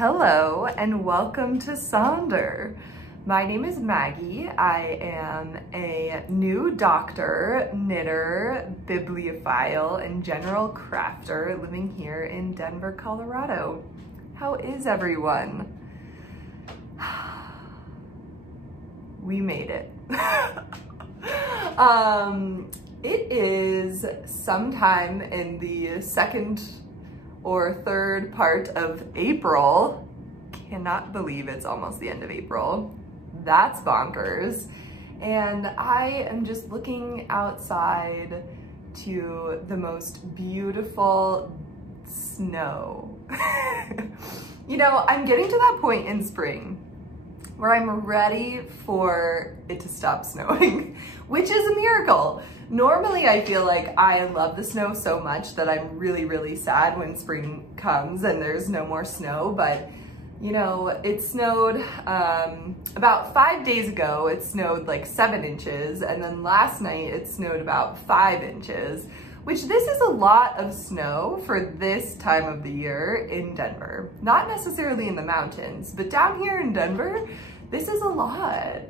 Hello and welcome to Sonder. My name is Maggie. I am a new doctor, knitter, bibliophile, and general crafter living here in Denver, Colorado. How is everyone? We made it. It is sometime in the second or third part of April. Cannot believe it's almost the end of April. That's bonkers. And I am just looking outside to the most beautiful snow. You know, I'm getting to that point in spring where I'm ready for it to stop snowing, which is a miracle. Normally, I feel like I love the snow so much that I'm really, really sad when spring comes and there's no more snow, but you know, it snowed about 5 days ago, it snowed like 7 inches, and then last night it snowed about 5 inches, which this is a lot of snow for this time of the year in Denver. Not necessarily in the mountains, but down here in Denver, this is a lot.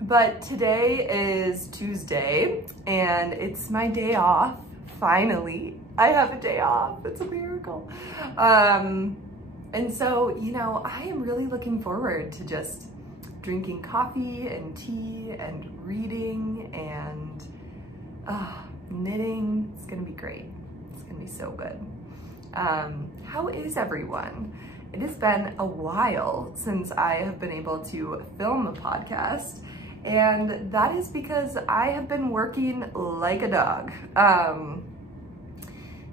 But today is Tuesday and it's my day off. Finally, I have a day off. It's a miracle. And so, you know, I am really looking forward to just drinking coffee and tea and reading and knitting. It's gonna be great. It's gonna be so good. How is everyone? It has been a while since I have been able to film a podcast, and that is because I have been working like a dog.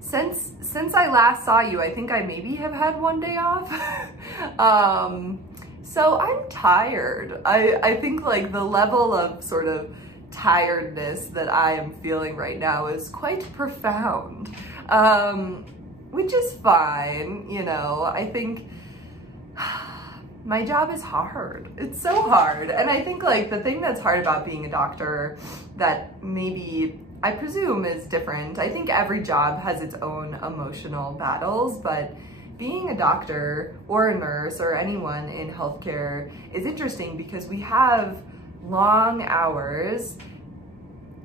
Since I last saw you, I think I maybe have had 1 day off. So I'm tired. I think like the level of sort of tiredness that I am feeling right now is quite profound, which is fine, you know. I think my job is hard. It's so hard. And I think like the thing that's hard about being a doctor that maybe I presume is different. I think every job has its own emotional battles, but being a doctor or a nurse or anyone in healthcare is interesting because we have long hours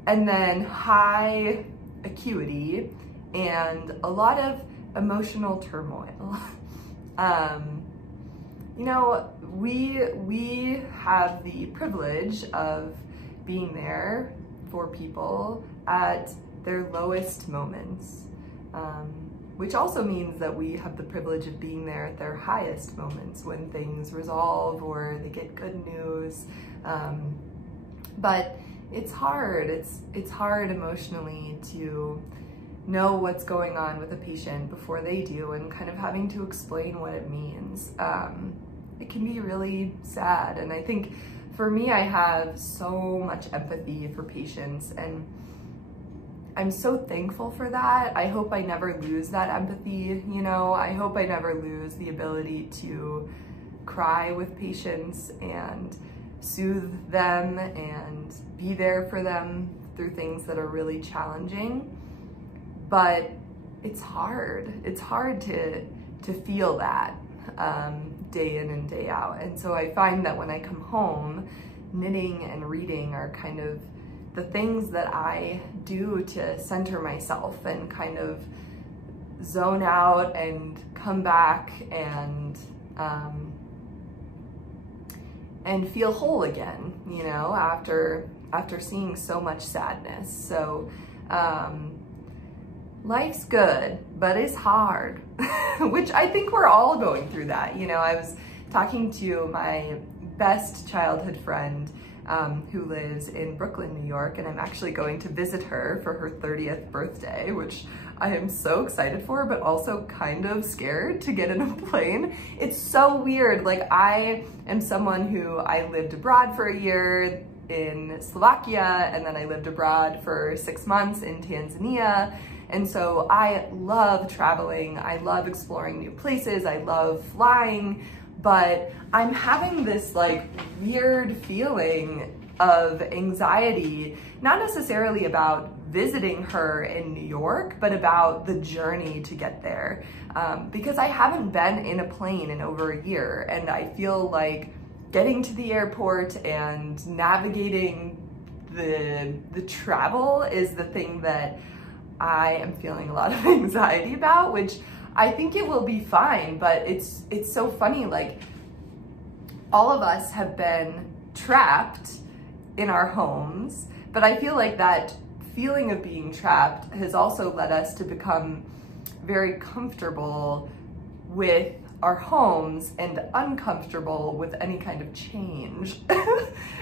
and then high acuity and a lot of emotional turmoil. You know, we have the privilege of being there for people at their lowest moments, which also means that we have the privilege of being there at their highest moments when things resolve or they get good news. But it's hard. It's hard emotionally to know what's going on with a patient before they do and kind of having to explain what it means. It can be really sad. And I think for me, I have so much empathy for patients and I'm so thankful for that. I hope I never lose that empathy, you know. I hope I never lose the ability to cry with patients and soothe them and be there for them through things that are really challenging. But it's hard. It's hard to feel that day in and day out. And so I find that when I come home, knitting and reading are kind of the things that I do to center myself and kind of zone out and come back and feel whole again, you know, after seeing so much sadness. So life's good, but it's hard, which I think we're all going through that. You know, I was talking to my best childhood friend who lives in Brooklyn, New York, and I'm actually going to visit her for her 30th birthday, which I am so excited for, but also kind of scared to get in a plane. It's so weird. Like, I am someone who I lived abroad for a year in Slovakia, and then I lived abroad for 6 months in Tanzania. And so I love traveling. I love exploring new places. I love flying, but I'm having this like weird feeling of anxiety, not necessarily about visiting her in New York, but about the journey to get there. Because I haven't been in a plane in over a year, and I feel like getting to the airport and navigating the travel is the thing that I am feeling a lot of anxiety about, which I think it will be fine, but it's so funny, like all of us have been trapped in our homes, but I feel like that feeling of being trapped has also led us to become very comfortable with our homes and uncomfortable with any kind of change.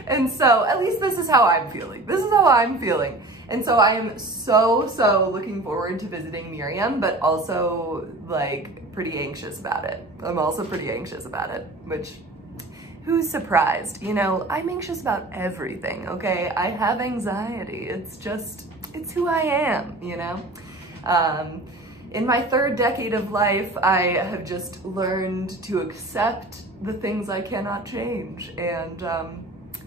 And so at least this is how I'm feeling. This is how I'm feeling. And so I am so looking forward to visiting Miriam, but also like pretty anxious about it. I'm also pretty anxious about it, which who's surprised? You know, I'm anxious about everything, okay? I have anxiety. It's who I am, you know? In my third decade of life, I have just learned to accept the things I cannot change and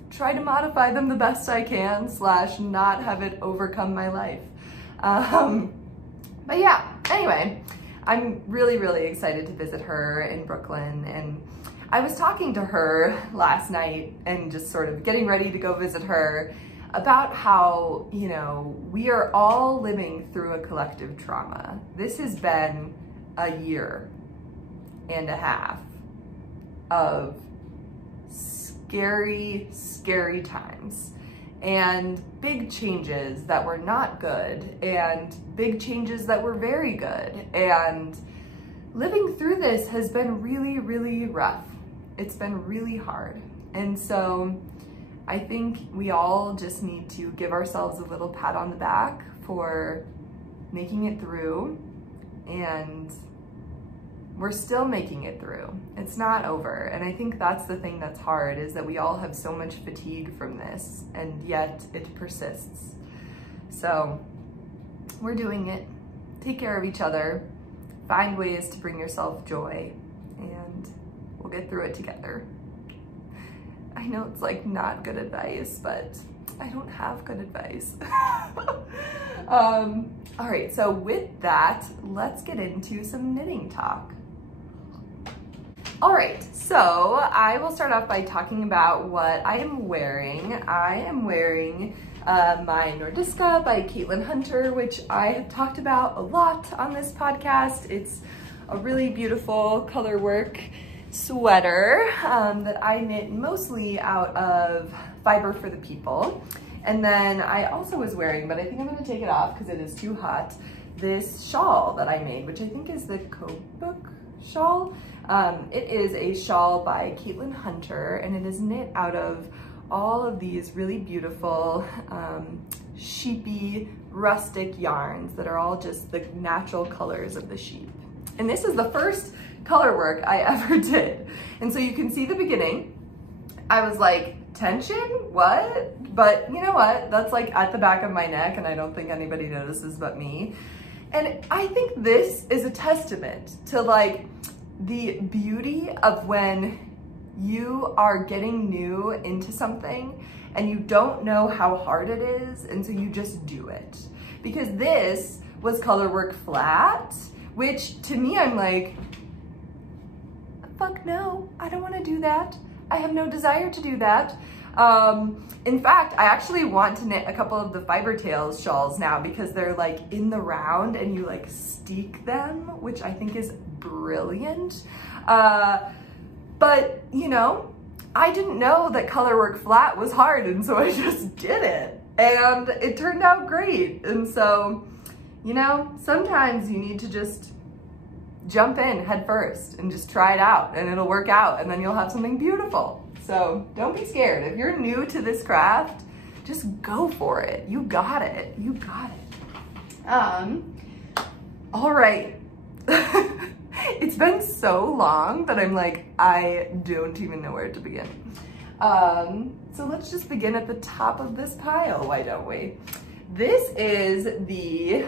try to modify them the best I can, / not have it overcome my life. But yeah, anyway, I'm really excited to visit her in Brooklyn, and I was talking to her last night and just sort of getting ready to go visit her about how, you know, we are all living through a collective trauma. This has been a year and a half of scary times, and big changes that were not good, and big changes that were very good. And living through this has been really rough. It's been really hard. And so I think we all just need to give ourselves a little pat on the back for making it through, and we're still making it through. It's not over. And I think that's the thing that's hard, is that we all have so much fatigue from this, and yet it persists. So we're doing it. Take care of each other, find ways to bring yourself joy, and we'll get through it together. I know it's like not good advice, but I don't have good advice. All right, so with that, let's get into some knitting talk. All right, so I will start off by talking about what I am wearing. I am wearing my Nordiska by Caitlin Hunter, which I have talked about a lot on this podcast. It's a really beautiful color work sweater that I knit mostly out of Fiber for the People. And then I also was wearing, but I think I'm gonna take it off because it is too hot, this shawl that I made, which I think is the Cookbook shawl. It is a shawl by Caitlin Hunter, and it is knit out of all of these really beautiful sheepy rustic yarns that are all just the natural colors of the sheep. And this is the first color work I ever did. And so you can see the beginning. I was like, tension? What? But you know what? That's like at the back of my neck, and I don't think anybody notices but me. And I think this is a testament to like the beauty of when you are getting new into something and you don't know how hard it is, and so you just do it. Because this was color work flat, which to me, I'm like, fuck no, I don't want to do that. I have no desire to do that. In fact, I actually want to knit a couple of the Fiber Tales shawls now, because they're like in the round and you like steek them, which I think is brilliant. But you know, I didn't know that color work flat was hard, and so I just did it, and it turned out great. And so, you know, sometimes you need to just jump in head first and just try it out, and it'll work out, and then you'll have something beautiful. So don't be scared. If you're new to this craft, just go for it. You got it. You got it. All right. It's been so long that I'm like, I don't even know where to begin. So let's just begin at the top of this pile, why don't we? This is the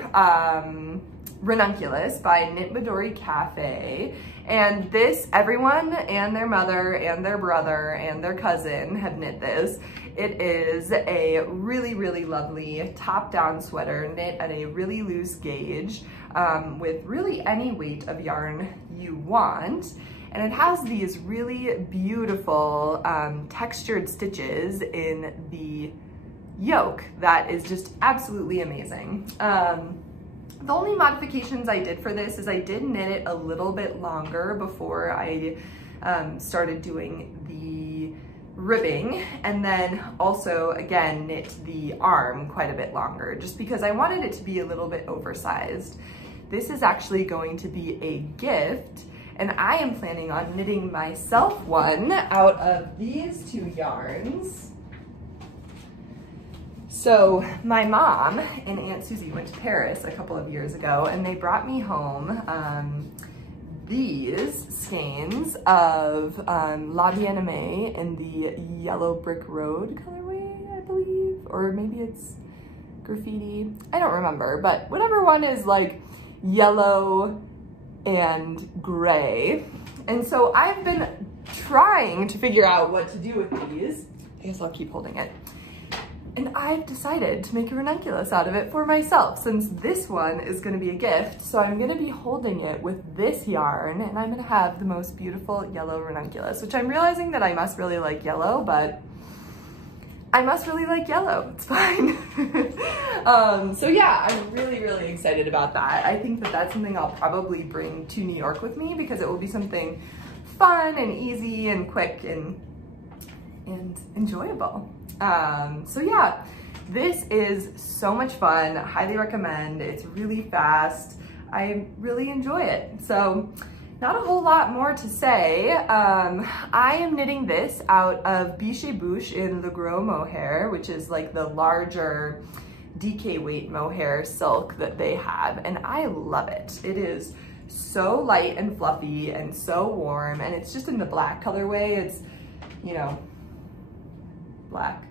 Ranunculus by Knit Midori Cafe. And this, everyone and their mother and their brother and their cousin have knit this. It is a really, really lovely top-down sweater knit at a really loose gauge with really any weight of yarn you want. And it has these really beautiful textured stitches in the yoke that is just absolutely amazing. The only modifications I did for this is I did knit it a little bit longer before I started doing the ribbing, and then also again knit the arm quite a bit longer just because I wanted it to be a little bit oversized. This is actually going to be a gift, and I am planning on knitting myself one out of these two yarns. So my mom and Aunt Susie went to Paris a couple of years ago, and they brought me home these skeins of La Bien-Aimée in the Yellow Brick Road colorway, I believe, or maybe it's graffiti. I don't remember, but whatever one is like yellow and gray. And so I've been trying to figure out what to do with these. I guess I'll keep holding it. And I've decided to make a ranunculus out of it for myself, since this one is gonna be a gift. So I'm gonna be holding it with this yarn, and I'm gonna have the most beautiful yellow ranunculus, which I'm realizing that I must really like yellow, but I must really like yellow, it's fine. So yeah, I'm really, really excited about that. I think that that's something I'll probably bring to New York with me because it will be something fun and easy and quick and enjoyable. So yeah, this is so much fun. Highly recommend. It's really fast. I really enjoy it. So not a whole lot more to say. I am knitting this out of Biches in the Gros Mohair, which is like the larger DK weight mohair silk that they have, and I love it. It is so light and fluffy and so warm, and it's just in the black colorway. It's, you know, black.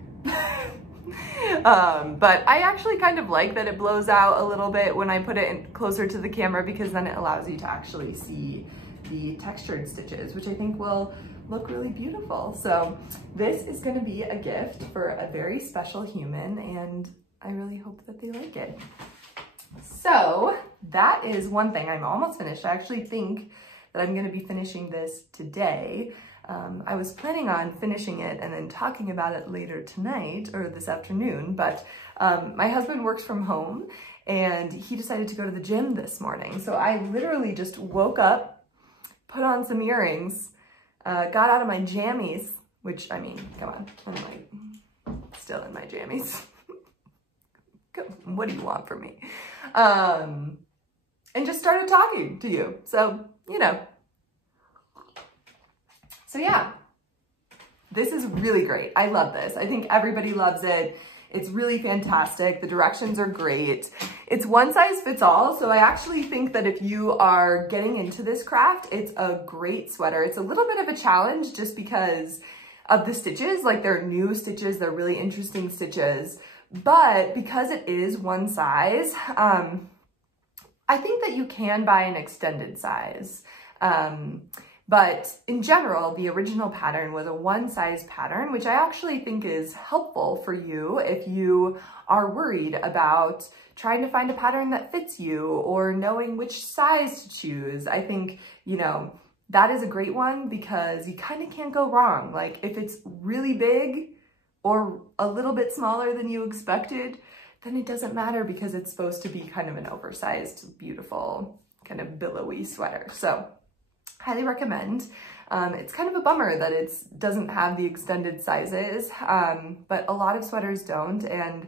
But I actually kind of like that it blows out a little bit when I put it in closer to the camera, because then it allows you to actually see the textured stitches, which I think will look really beautiful. So this is going to be a gift for a very special human, and I really hope that they like it. So that is one thing. I'm almost finished. I actually think that I'm going to be finishing this today. I was planning on finishing it and then talking about it later tonight or this afternoon, but my husband works from home and he decided to go to the gym this morning. So I literally just woke up, put on some earrings, got out of my jammies, which, I mean, come on, I'm like still in my jammies. What do you want from me? And just started talking to you. So, you know. So yeah, this is really great. I love this. I think everybody loves it. It's really fantastic. The directions are great. It's one size fits all. So I actually think that if you are getting into this craft, it's a great sweater. It's a little bit of a challenge just because of the stitches. Like, they're new stitches. They're really interesting stitches. But because it is one size, I think that you can buy an extended size. But in general, the original pattern was a one size pattern, which I actually think is helpful for you if you are worried about trying to find a pattern that fits you or knowing which size to choose. I think, you know, that is a great one because you kind of can't go wrong. Like, if it's really big or a little bit smaller than you expected, then it doesn't matter because it's supposed to be kind of an oversized, beautiful, kind of billowy sweater. So highly recommend. It's kind of a bummer that it doesn't have the extended sizes, but a lot of sweaters don't, and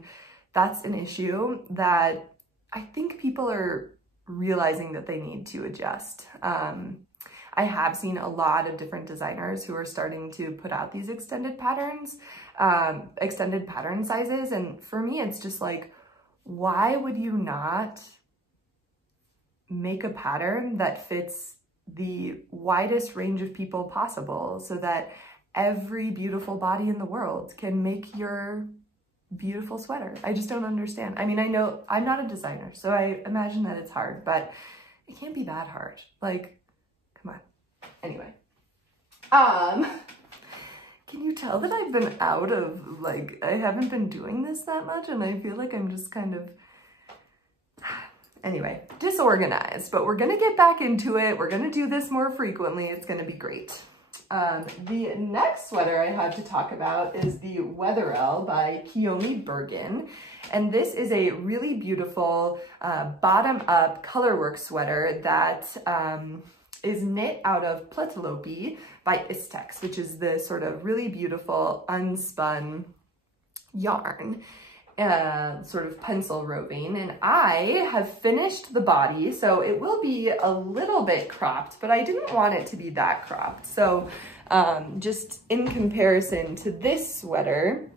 that's an issue that I think people are realizing that they need to adjust. I have seen a lot of different designers who are starting to put out these extended patterns, extended pattern sizes, and for me it's just like, why would you not make a pattern that fits the widest range of people possible so that every beautiful body in the world can make your beautiful sweater. I just don't understand. I mean, I know I'm not a designer, so I imagine that it's hard, but it can't be that hard. Like, come on. Anyway, can you tell that I've been out of, like, I haven't been doing this that much, and I feel like I'm just kind of, anyway, disorganized, but we're gonna get back into it. We're gonna do this more frequently. It's gonna be great. The next sweater I have to talk about is the Wetherell by Kiyomi Burgin. And this is a really beautiful bottom-up colorwork sweater that is knit out of Plotulopi by Istex, which is the sort of really beautiful unspun yarn. Sort of pencil roving, and I have finished the body, so it will be a little bit cropped, but I didn't want it to be that cropped. So just in comparison to this sweater,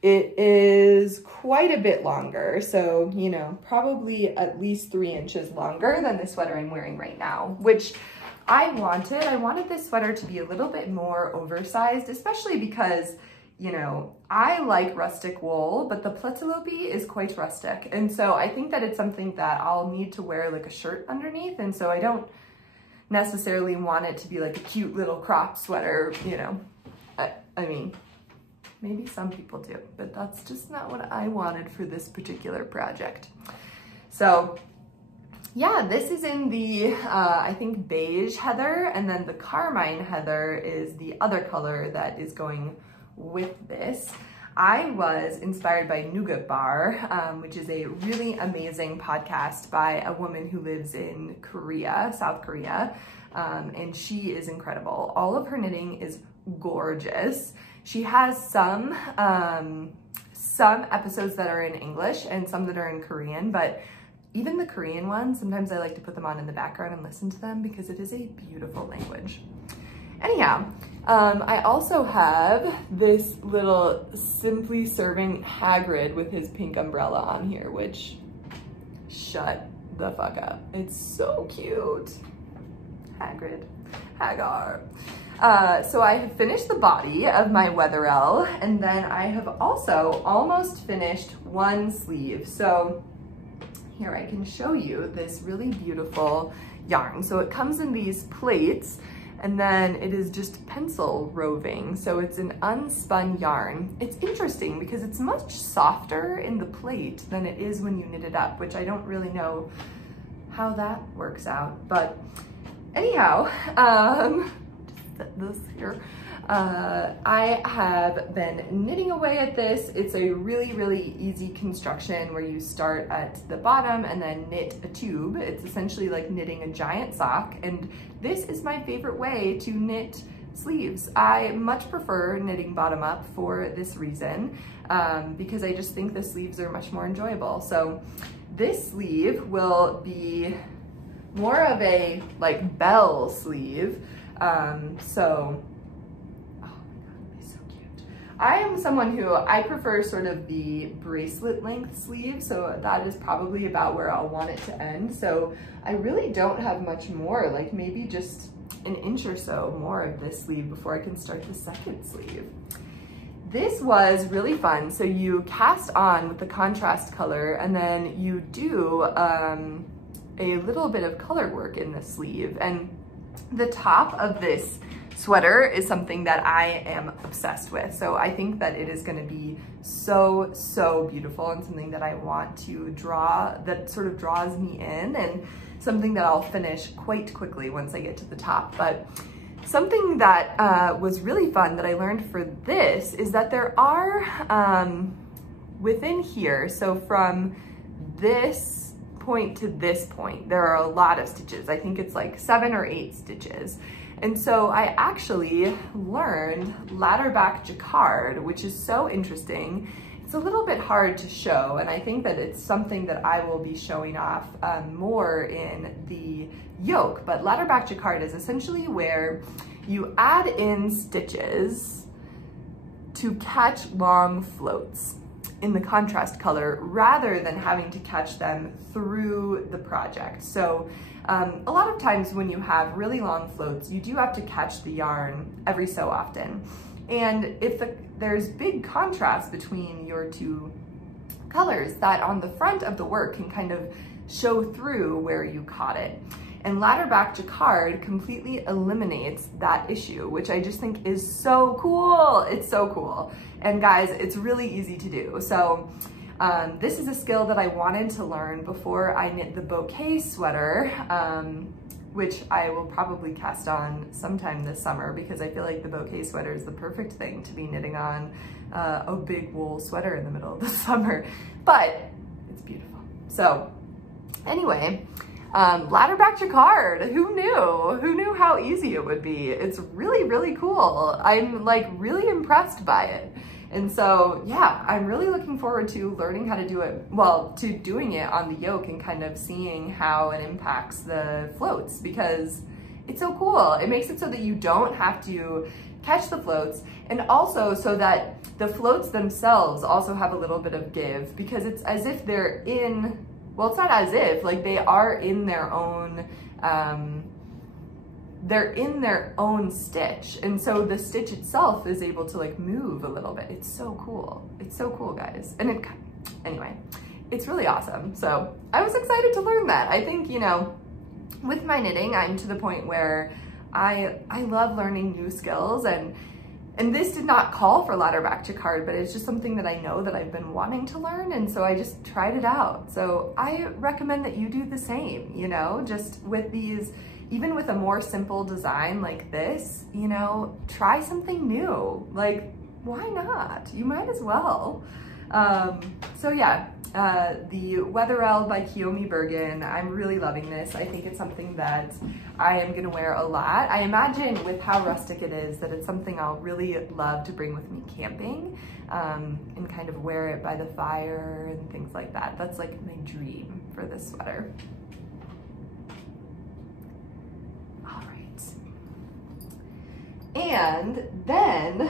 it is quite a bit longer. So, you know, probably at least 3 inches longer than the sweater I'm wearing right now, which I wanted this sweater to be a little bit more oversized, especially because, you know, I like rustic wool, but the Plotulopi is quite rustic. And so I think that it's something that I'll need to wear like a shirt underneath. And so I don't necessarily want it to be like a cute little crop sweater, you know. I mean, maybe some people do, but that's just not what I wanted for this particular project. So yeah, this is in the, I think beige heather, and then the carmine heather is the other color that is going with this. I was inspired by NOUGATBAR, which is a really amazing podcast by a woman who lives in Korea, South Korea, and she is incredible. All of her knitting is gorgeous. She has some episodes that are in English and some that are in Korean, but even the Korean ones, sometimes I like to put them on in the background and listen to them because it is a beautiful language. Anyhow, I also have this little Simply Serving Hagrid with his pink umbrella on here, which, shut the fuck up. It's so cute. Hagrid, Hagar. So I have finished the body of my Wetherell, and then I have also almost finished one sleeve. So here I can show you this really beautiful yarn. So it comes in these plates, and then it is just pencil roving. So it's an unspun yarn. It's interesting because it's much softer in the plate than it is when you knit it up, which I don't really know how that works out. But anyhow, just set this here. I have been knitting away at this. It's a really, really easy construction where you start at the bottom and then knit a tube. It's essentially like knitting a giant sock, and this is my favorite way to knit sleeves. I much prefer knitting bottom up for this reason, because I just think the sleeves are much more enjoyable. So this sleeve will be more of a like bell sleeve. I am someone who, I prefer sort of the bracelet length sleeve, so that is probably about where I'll want it to end. So I really don't have much more, like maybe just an inch or so more of this sleeve before I can start the second sleeve. This was really fun. So you cast on with the contrast color, and then you do a little bit of color work in the sleeve. And the top of this sweater is something that I am obsessed with. So I think that it is going to be so, so beautiful, and something that I want to draw, that sort of draws me in, and something that I'll finish quite quickly once I get to the top. But something that was really fun that I learned for this is that there are within here, so from this point to this point, there are a lot of stitches. I think it's like 7 or 8 stitches. And so I actually learned ladder back jacquard, which is so interesting. It's a little bit hard to show, and I think that it's something that I will be showing off more in the yoke. But ladder back jacquard is essentially where you add in stitches to catch long floats in the contrast color rather than having to catch them through the project. So a lot of times when you have really long floats, you do have to catch the yarn every so often. And if there's big contrast between your two colors, that on the front of the work can kind of show through where you caught it. And ladder back jacquard completely eliminates that issue, which I just think is so cool. It's so cool. And guys, it's really easy to do. So this is a skill that I wanted to learn before I knit the bouquet sweater, which I will probably cast on sometime this summer, because I feel like the bouquet sweater is the perfect thing to be knitting on a big wool sweater in the middle of the summer, but it's beautiful. So anyway, ladder back jacquard, who knew? Who knew how easy it would be? It's really, really cool. I'm like really impressed by it. And so, yeah, I'm really looking forward to learning how to do it, well, to doing it on the yoke and kind of seeing how it impacts the floats, because it's so cool. It makes it so that you don't have to catch the floats, and also so that the floats themselves also have a little bit of give, because it's as if they're in, well, it's not as if, like they are in their own, they're in their own stitch. And so the stitch itself is able to like move a little bit. It's so cool. It's so cool, guys. And anyway, it's really awesome. So I was excited to learn that. I think, you know, with my knitting, I'm to the point where I love learning new skills, and this did not call for ladder back jacquard, but it's just something that I know that I've been wanting to learn, and so I just tried it out. So I recommend that you do the same, you know, just with these, even with a more simple design like this, you know, try something new. Like, why not? You might as well. So yeah, the Wetherell by Kiyomi Burgin, I'm really loving this. I think it's something that I am gonna wear a lot. I imagine with how rustic it is that it's something I'll really love to bring with me camping, and kind of wear it by the fire and things like that. That's like my dream for this sweater. All right. And then,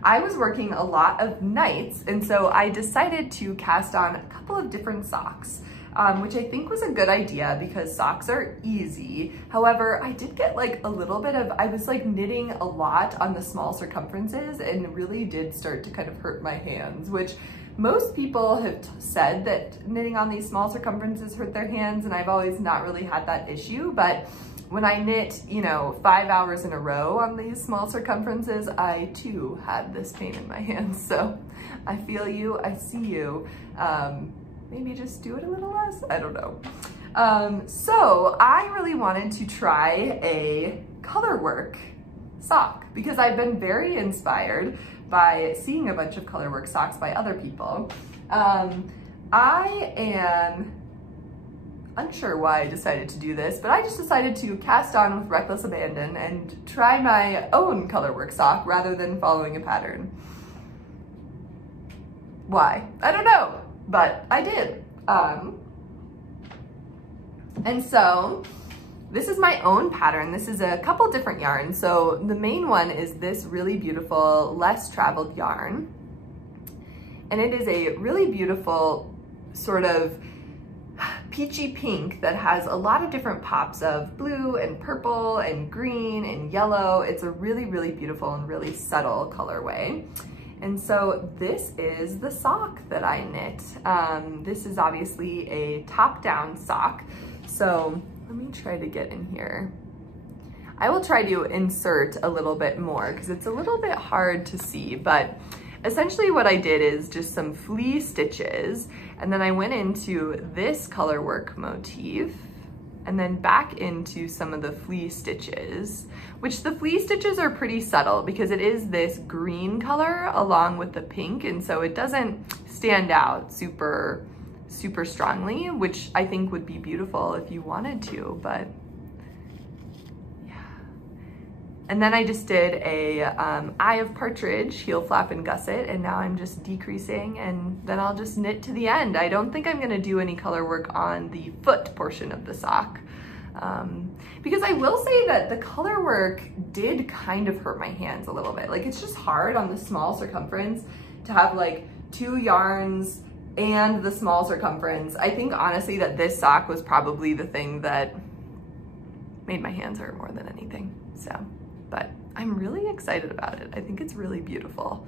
I was working a lot of nights, and so I decided to cast on a couple of different socks, which I think was a good idea because socks are easy. However, I did get like a little bit of, I was like knitting a lot on the small circumferences and really did start to kind of hurt my hands, which most people have said that knitting on these small circumferences hurt their hands, and I've always not really had that issue. But when I knit, you know, 5 hours in a row on these small circumferences, I too had this pain in my hands. So I feel you, I see you. Maybe just do it a little less, I don't know. So I really wanted to try a colorwork sock because I've been very inspired by seeing a bunch of colorwork socks by other people. I am unsure why I decided to do this, but I just decided to cast on with reckless abandon and try my own colorwork sock rather than following a pattern. Why? I don't know, but I did. And so this is my own pattern. This is a couple different yarns. So the main one is this really beautiful, less traveled yarn. And it is a really beautiful sort of peachy pink that has a lot of different pops of blue and purple and green and yellow. It's a really, really beautiful and really subtle colorway. And so this is the sock that I knit. This is obviously a top-down sock. So let me try to get in here. I will try to insert a little bit more because it's a little bit hard to see, but essentially what I did is just some flea stitches, and then I went into this colorwork motif and then back into some of the flea stitches, which the flea stitches are pretty subtle because it is this green color along with the pink, and so it doesn't stand out super strongly, which I think would be beautiful if you wanted to, but yeah. And then I just did a eye of partridge, heel flap and gusset, and now I'm just decreasing, and then I'll just knit to the end. I don't think I'm gonna do any color work on the foot portion of the sock, because I will say that the color work did kind of hurt my hands a little bit. Like, it's just hard on the small circumference to have like 2 yarns and the small circumference. I think honestly that this sock was probably the thing that made my hands hurt more than anything. So, but I'm really excited about it. I think it's really beautiful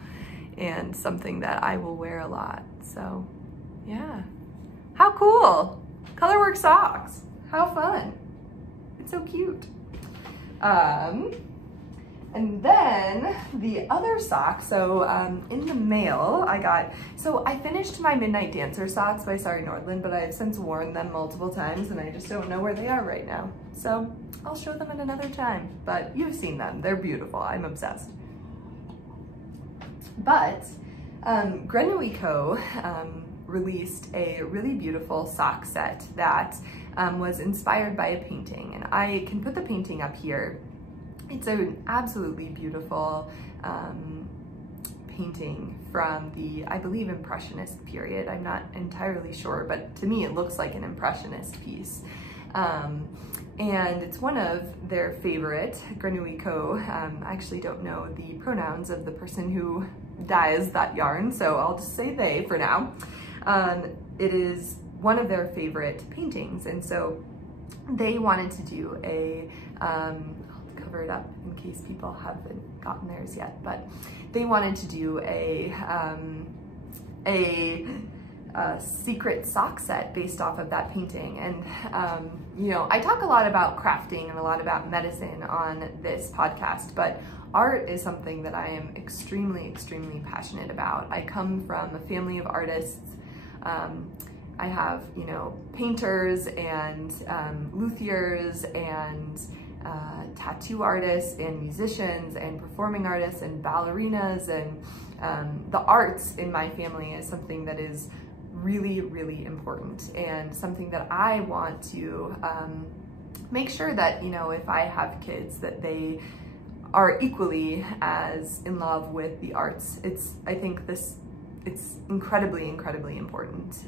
and something that I will wear a lot. So yeah, how cool. Colorwork socks, how fun. It's so cute. And then the other sock, so in the mail I got, so I finished my Midnight Dancer socks by Sari Nordland, but I've since worn them multiple times and I just don't know where they are right now. So I'll show them at another time, but you've seen them, they're beautiful, I'm obsessed. But Grenouille Co released a really beautiful sock set that was inspired by a painting, and I can put the painting up here. It's an absolutely beautiful painting from the, I believe, Impressionist period. I'm not entirely sure, but to me it looks like an Impressionist piece. And it's one of their favorite, Grenouille Co. I actually don't know the pronouns of the person who dyes that yarn, so I'll just say they for now. It is one of their favorite paintings, and so they wanted to do a, I'll cover it up in case people haven't gotten theirs yet, but they wanted to do a secret sock set based off of that painting. And you know, I talk a lot about crafting and a lot about medicine on this podcast, but art is something that I am extremely, extremely passionate about. I come from a family of artists. I have, you know, painters and luthiers and tattoo artists and musicians and performing artists and ballerinas, and the arts in my family is something that is really, really important and something that I want to make sure that, you know, if I have kids, that they are equally as in love with the arts. I think it's incredibly, incredibly important.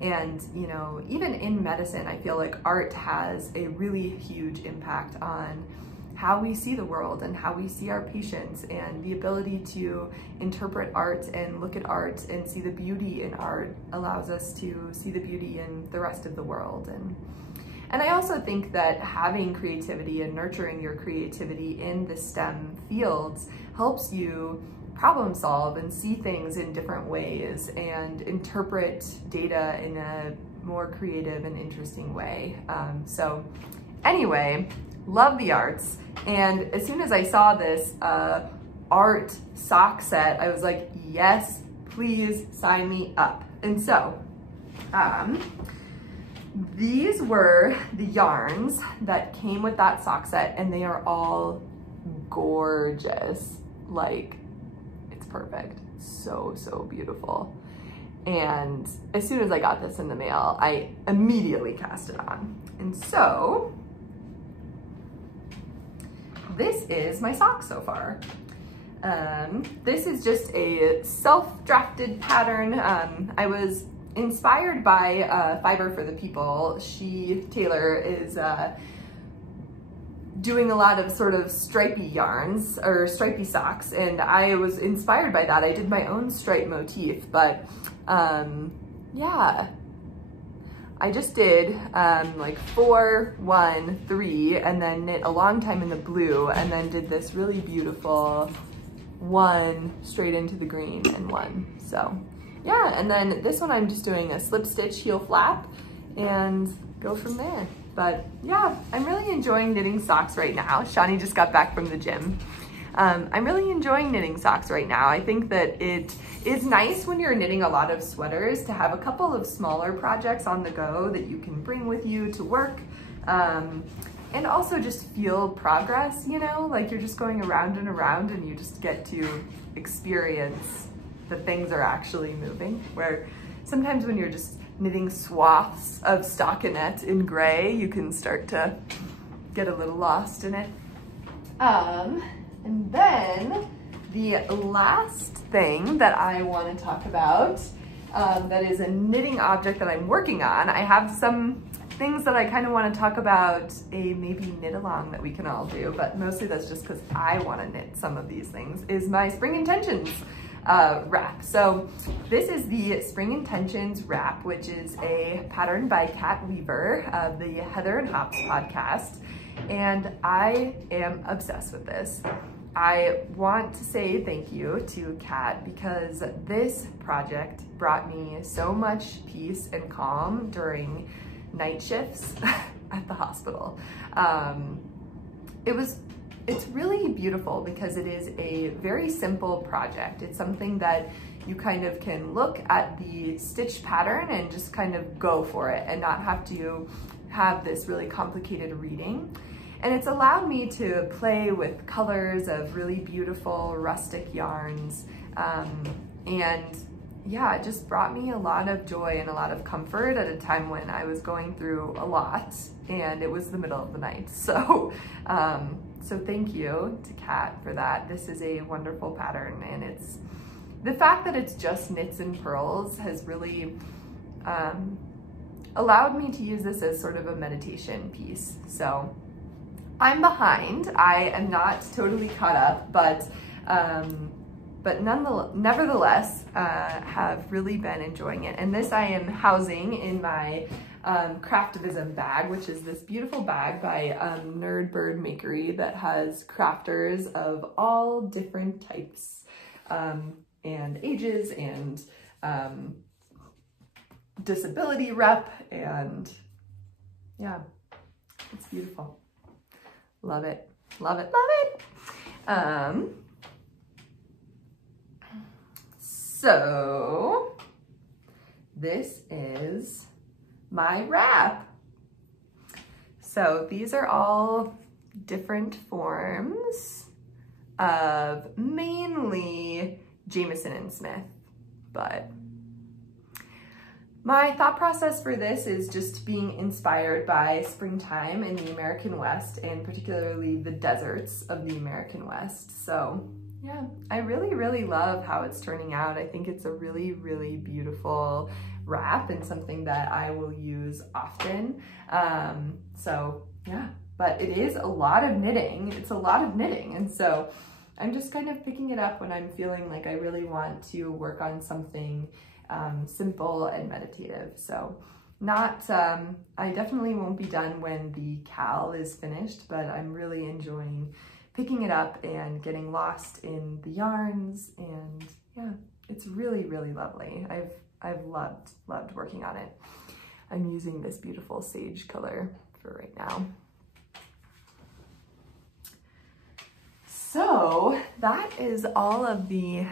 And, you know, even in medicine, I feel like art has a really huge impact on how we see the world and how we see our patients, and the ability to interpret art and look at art and see the beauty in art allows us to see the beauty in the rest of the world. And I also think that having creativity and nurturing your creativity in the STEM fields helps you problem solve and see things in different ways and interpret data in a more creative and interesting way. So anyway, love the arts. And as soon as I saw this art sock set, I was like, yes, please sign me up. And so these were the yarns that came with that sock set, and they are all gorgeous. Like, it's perfect. So, so beautiful. And as soon as I got this in the mail, I immediately cast it on. And so this is my sock so far. This is just a self-drafted pattern. I was inspired by Fiber for the People. Taylor is doing a lot of sort of stripy yarns or stripy socks, and I was inspired by that. I did my own stripe motif, but yeah, I just did like 4, 1, 3, and then knit a long time in the blue, and then did this really beautiful 1 straight into the green and 1. So yeah, and then this one I'm just doing a slip stitch heel flap and go from there. But yeah, I'm really enjoying knitting socks right now. Shani just got back from the gym. I'm really enjoying knitting socks right now. I think that it is nice when you're knitting a lot of sweaters to have a couple of smaller projects on the go that you can bring with you to work. And also just feel progress, you know, like you're just going around and around and you just get to experience that things are actually moving, where sometimes when you're just knitting swaths of stockinette in gray, you can start to get a little lost in it. And then the last thing that I want to talk about, that is a knitting object that I'm working on. I have some things that I kind of want to talk about, a maybe knit along that we can all do, but mostly that's just because I want to knit some of these things, is my Spring Intentions wrap. So this is the Spring Intentions wrap, which is a pattern by Katt Weaver of the Heather and Hops podcast. And I am obsessed with this. I want to say thank you to Katt because this project brought me so much peace and calm during night shifts at the hospital. It's really beautiful because it is a very simple project. It's something that you kind of can look at the stitch pattern and just kind of go for it and not have to have this really complicated reading. And it's allowed me to play with colors of really beautiful rustic yarns. And yeah, it just brought me a lot of joy and a lot of comfort at a time when I was going through a lot and it was the middle of the night. So, so thank you to Katt for that. This is a wonderful pattern, and it's the fact that it's just knits and purls has really allowed me to use this as sort of a meditation piece. So I'm behind. I am not totally caught up, but nevertheless, have really been enjoying it. And this I am housing in my Craftivism bag, which is this beautiful bag by Nerd Bird Makery that has crafters of all different types and ages and disability rep, and yeah, it's beautiful. Love it, love it, love it. So this is my wrap. So these are all different forms of mainly Jamieson and Smith, but my thought process for this is just being inspired by springtime in the American West, and particularly the deserts of the American West. So yeah, I really, really love how it's turning out. I think it's a really, really beautiful wrap and something that I will use often. So yeah, but it is a lot of knitting. It's a lot of knitting. And so I'm just kind of picking it up when I'm feeling like I really want to work on something simple and meditative. So not, I definitely won't be done when the cal is finished, but I'm really enjoying picking it up and getting lost in the yarns, and yeah, it's really, really lovely. I've loved working on it. I'm using this beautiful sage color for right now. So that is all of the,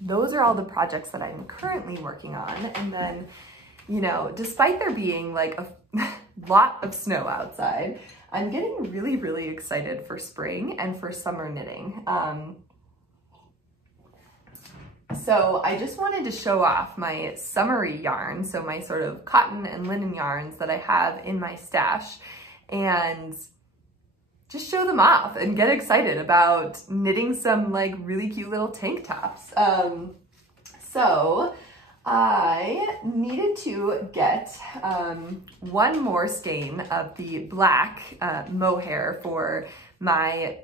those are all the projects that I'm currently working on. And then, you know, despite there being like a lot of snow outside, I'm getting really, really excited for spring and for summer knitting. So I just wanted to show off my summery yarn, so my sort of cotton and linen yarns that I have in my stash, and just show them off and get excited about knitting some like really cute little tank tops. So I needed to get one more skein of the black mohair for my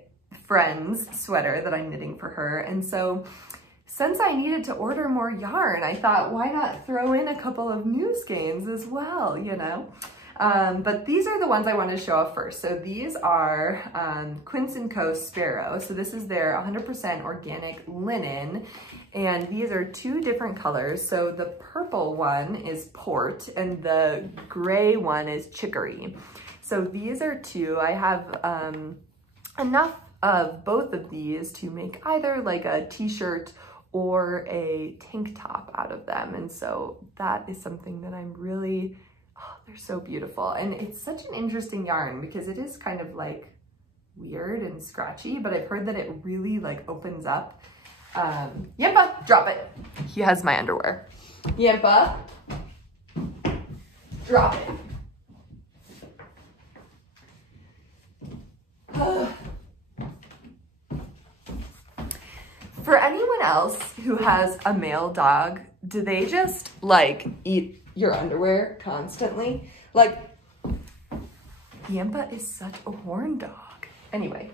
friend's sweater that I'm knitting for her. And so since I needed to order more yarn, I thought, why not throw in a couple of new skeins as well, you know? But these are the ones I wanted to show off first. So these are Quince & Co Sparrow. So this is their 100% organic linen. And these are two different colors. So the purple one is Port and the gray one is Chicory. So these are two. I have enough of both of these to make either like a t-shirt or a tank top out of them. And so that is something that I'm really, oh, they're so beautiful. And it's such an interesting yarn because it is kind of like weird and scratchy, but I've heard that it really like opens up. Yempa, drop it. He has my underwear. Yempa, drop it. For anyone else who has a male dog, do they just like eat your underwear constantly? Like, Yempa is such a horn dog. Anyway,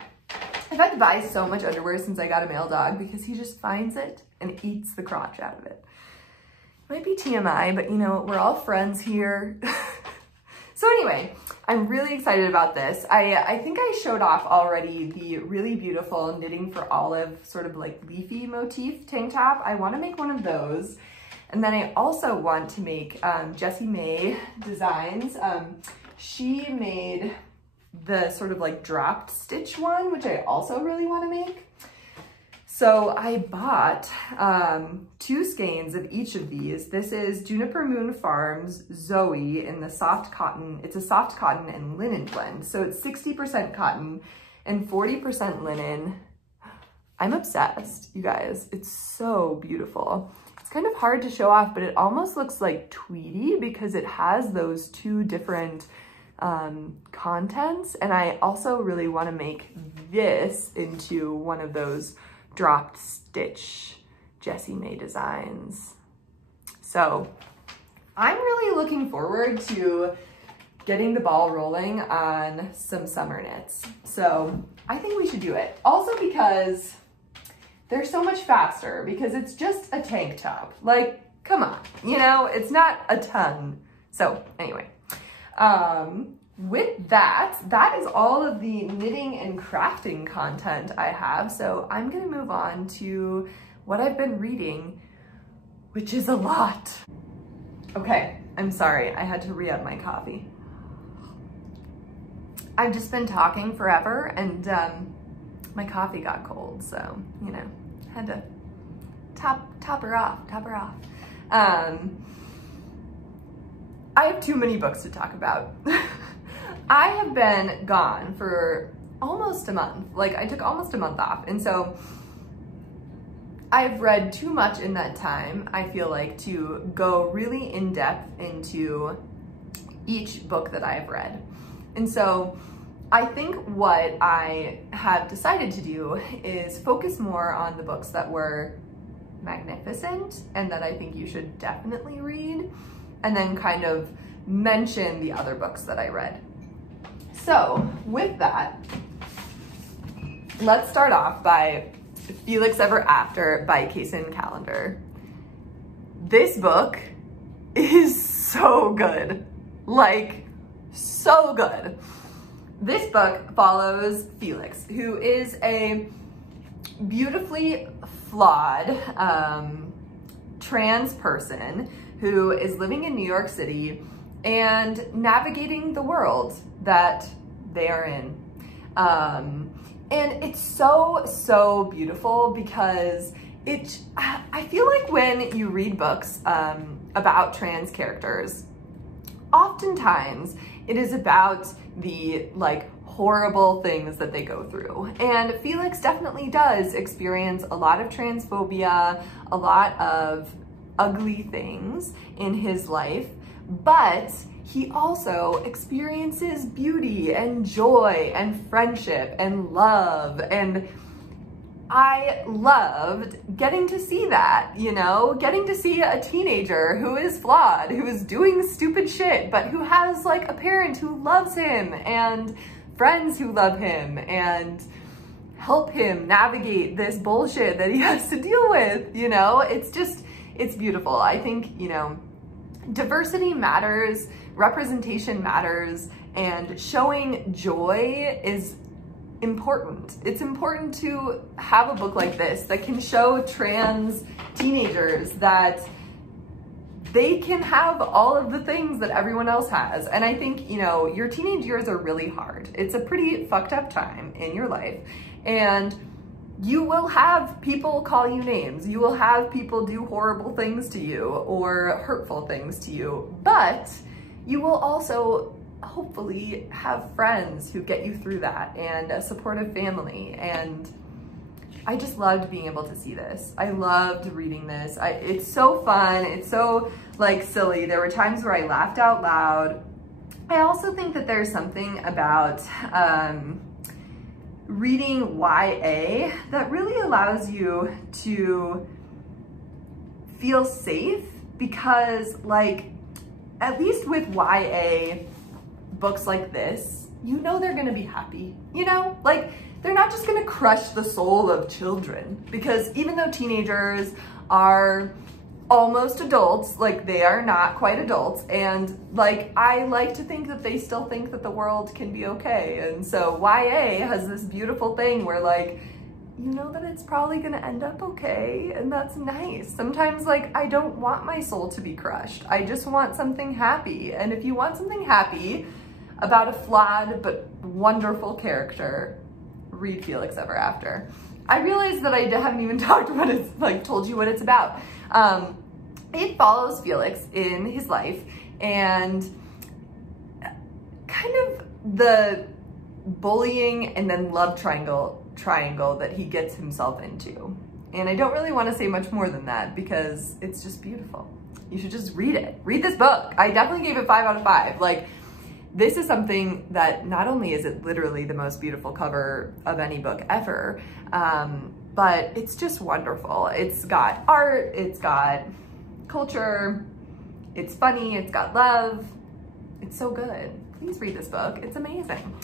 I've had to buy so much underwear since I got a male dog because he just finds it and eats the crotch out of it. Might be TMI, but you know, we're all friends here. So anyway, I'm really excited about this. I think I showed off already the really beautiful Knitting for Olive sort of like leafy motif tank top. I want to make one of those. And then I also want to make Jessie May designs. She made the sort of like dropped stitch one, which I also really want to make. So I bought 2 skeins of each of these. This is Juniper Moon Farms Zoe in the soft cotton. It's a soft cotton and linen blend. So it's 60% cotton and 40% linen. I'm obsessed, you guys. It's so beautiful. It's kind of hard to show off, but it almost looks like tweedy because it has those 2 different contents. And I also really want to make this into one of those dropped stitch Jessie May designs. So I'm really looking forward to getting the ball rolling on some summer knits. So I think we should do it. Also because they're so much faster because it's just a tank top. Like, come on, you know, it's not a ton. So anyway, with that is all of the knitting and crafting content I have. So I'm gonna move on to what I've been reading, which is a lot. Okay, I'm sorry, I had to re-up my coffee. I've just been talking forever and my coffee got cold, so, you know, had to top her off. I have too many books to talk about. I have been gone for almost a month. Like, I took almost a month off. And so I've read too much in that time, I feel like, to go really in depth into each book that I've read. And so I think what I have decided to do is focus more on the books that were magnificent and that I think you should definitely read, and then kind of mention the other books that I read. So with that, let's start off by Felix Ever After by Kacen Callender. This book is so good, like so good. This book follows Felix, who is a beautifully flawed trans person who is living in New York City and navigating the world that they are in. And it's so beautiful because I feel like when you read books about trans characters, oftentimes it is about the like horrible things that they go through. And Felix definitely does experience a lot of transphobia, a lot of ugly things in his life, but he also experiences beauty and joy and friendship and love. And I loved getting to see that, you know, getting to see a teenager who is flawed, who is doing stupid shit, but who has like a parent who loves him and friends who love him and help him navigate this bullshit that he has to deal with, you know? It's beautiful. I think, you know, diversity matters, representation matters, and showing joy is important. It's important to have a book like this that can show trans teenagers that they can have all of the things that everyone else has. And I think, you know, your teenage years are really hard. It's a pretty fucked up time in your life. And you will have people call you names. You will have people do horrible things to you or hurtful things to you. But you will also hopefully have friends who get you through that and a supportive family. And I just loved being able to see this. I loved reading this. It's so fun. It's so like silly. There were times where I laughed out loud. I also think that there's something about reading YA that really allows you to feel safe, because like, at least with YA books like this, you know they're gonna be happy, you know? Like, they're not just gonna crush the soul of children, because even though teenagers are almost adults, like they are not quite adults, and like I like to think that they still think that the world can be okay. And so YA has this beautiful thing where like, you know that it's probably gonna end up okay, and that's nice. Sometimes like I don't want my soul to be crushed. I just want something happy. And if you want something happy about a flawed but wonderful character, read Felix Ever After. I realized that I haven't even told you what it's about. It follows Felix in his life and kind of the bullying and then love triangle that he gets himself into. And I don't really want to say much more than that because it's just beautiful. You should just read it. Read this book. I definitely gave it 5 out of 5. Like, this is something that not only is it literally the most beautiful cover of any book ever, but it's just wonderful. It's got art, it's got culture, it's funny, it's got love. It's so good. Please read this book. It's amazing.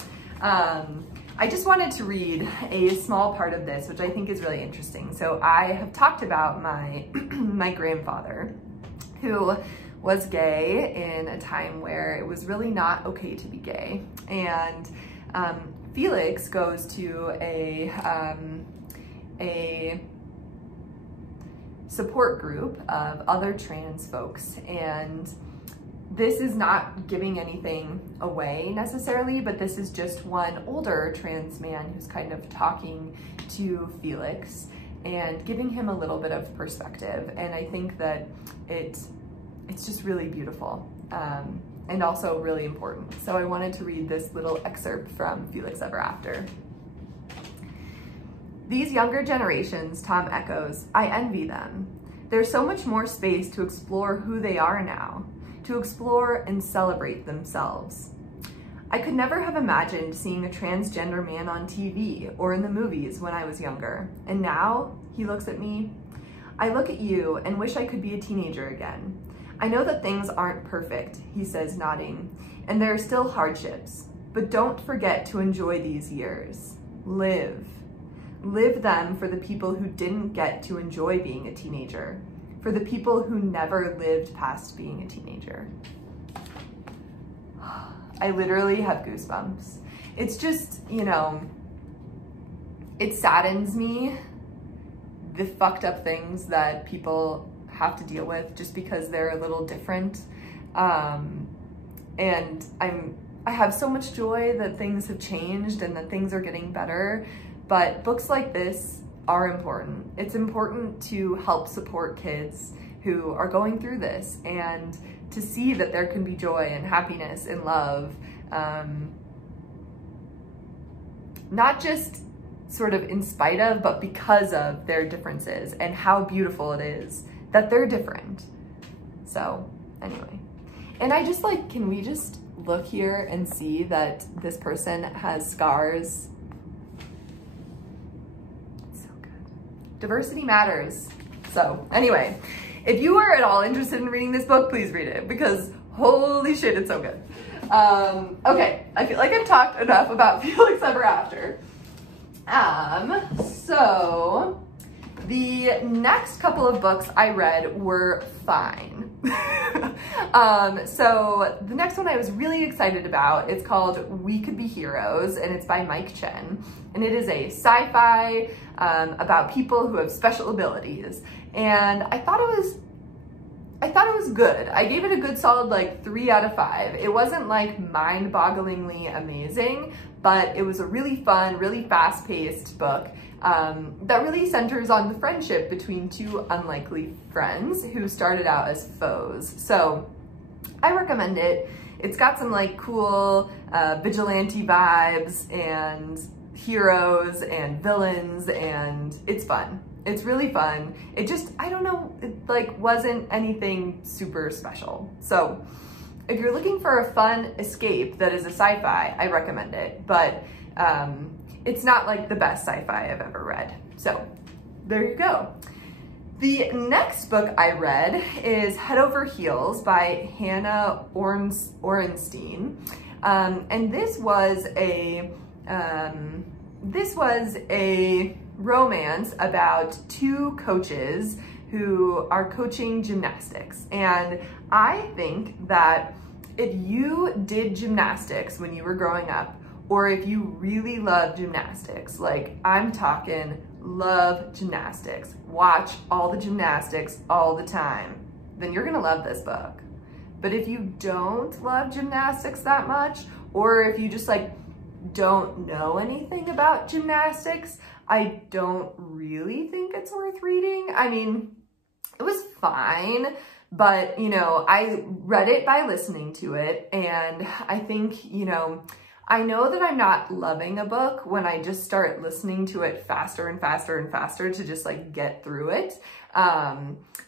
I just wanted to read a small part of this, which I think is really interesting. So I have talked about my, my grandfather, who was gay in a time where it was really not okay to be gay. And Felix goes to a support group of other trans folks, and this is not giving anything away necessarily, but this is just one older trans man who's kind of talking to Felix and giving him a little bit of perspective. And I think that it's just really beautiful and also really important. So I wanted to read this little excerpt from Felix Ever After. These younger generations, Tom echoes, I envy them. There's so much more space to explore who they are now, to explore and celebrate themselves. I could never have imagined seeing a transgender man on TV or in the movies when I was younger. And now, he looks at me. I look at you and wish I could be a teenager again. I know that things aren't perfect, he says, nodding, and there are still hardships, but don't forget to enjoy these years. Live. Live them for the people who didn't get to enjoy being a teenager, for the people who never lived past being a teenager. I literally have goosebumps. It's just, you know, it saddens me, the fucked up things that people have to deal with just because they're a little different. And I have so much joy that things have changed and that things are getting better, but books like this are important. It's important to help support kids who are going through this and to see that there can be joy and happiness and love, not just sort of in spite of, but because of their differences and how beautiful it is that they're different. So anyway, and I just like, can we just look here and see that this person has scars? It's so good. Diversity matters. So anyway, if you are at all interested in reading this book, please read it because holy shit, it's so good. Okay, I feel like I've talked enough about Felix Ever After. So the next couple of books I read were fine. So the next one I was really excited about, it's called We Could Be Heroes, and it's by Chen. And it is a sci-fi about people who have special abilities. And I thought it was good. I gave it a good solid like 3 out of 5. It wasn't like mind-bogglingly amazing, but it was a really fun, really fast-paced book that really centers on the friendship between 2 unlikely friends who started out as foes. So I recommend it. It's got some like cool vigilante vibes and heroes and villains, and it's fun. It's really fun. It just, I don't know, it like wasn't anything super special. So if you're looking for a fun escape that is a sci-fi, I recommend it, but it's not like the best sci-fi I've ever read. So there you go. The next book I read is Head Over Heels by Hannah Orenstein. And this was a this was a romance about two coaches who are coaching gymnastics. And I think that if you did gymnastics when you were growing up, or if you really love gymnastics, like I'm talking love gymnastics, watch all the gymnastics all the time, then you're gonna love this book. But if you don't love gymnastics that much, or if you just like don't know anything about gymnastics, I don't really think it's worth reading. I mean, it was fine, but you know, I read it by listening to it, and I think, you know, I know that I'm not loving a book when I just start listening to it faster and faster and faster to just like get through it.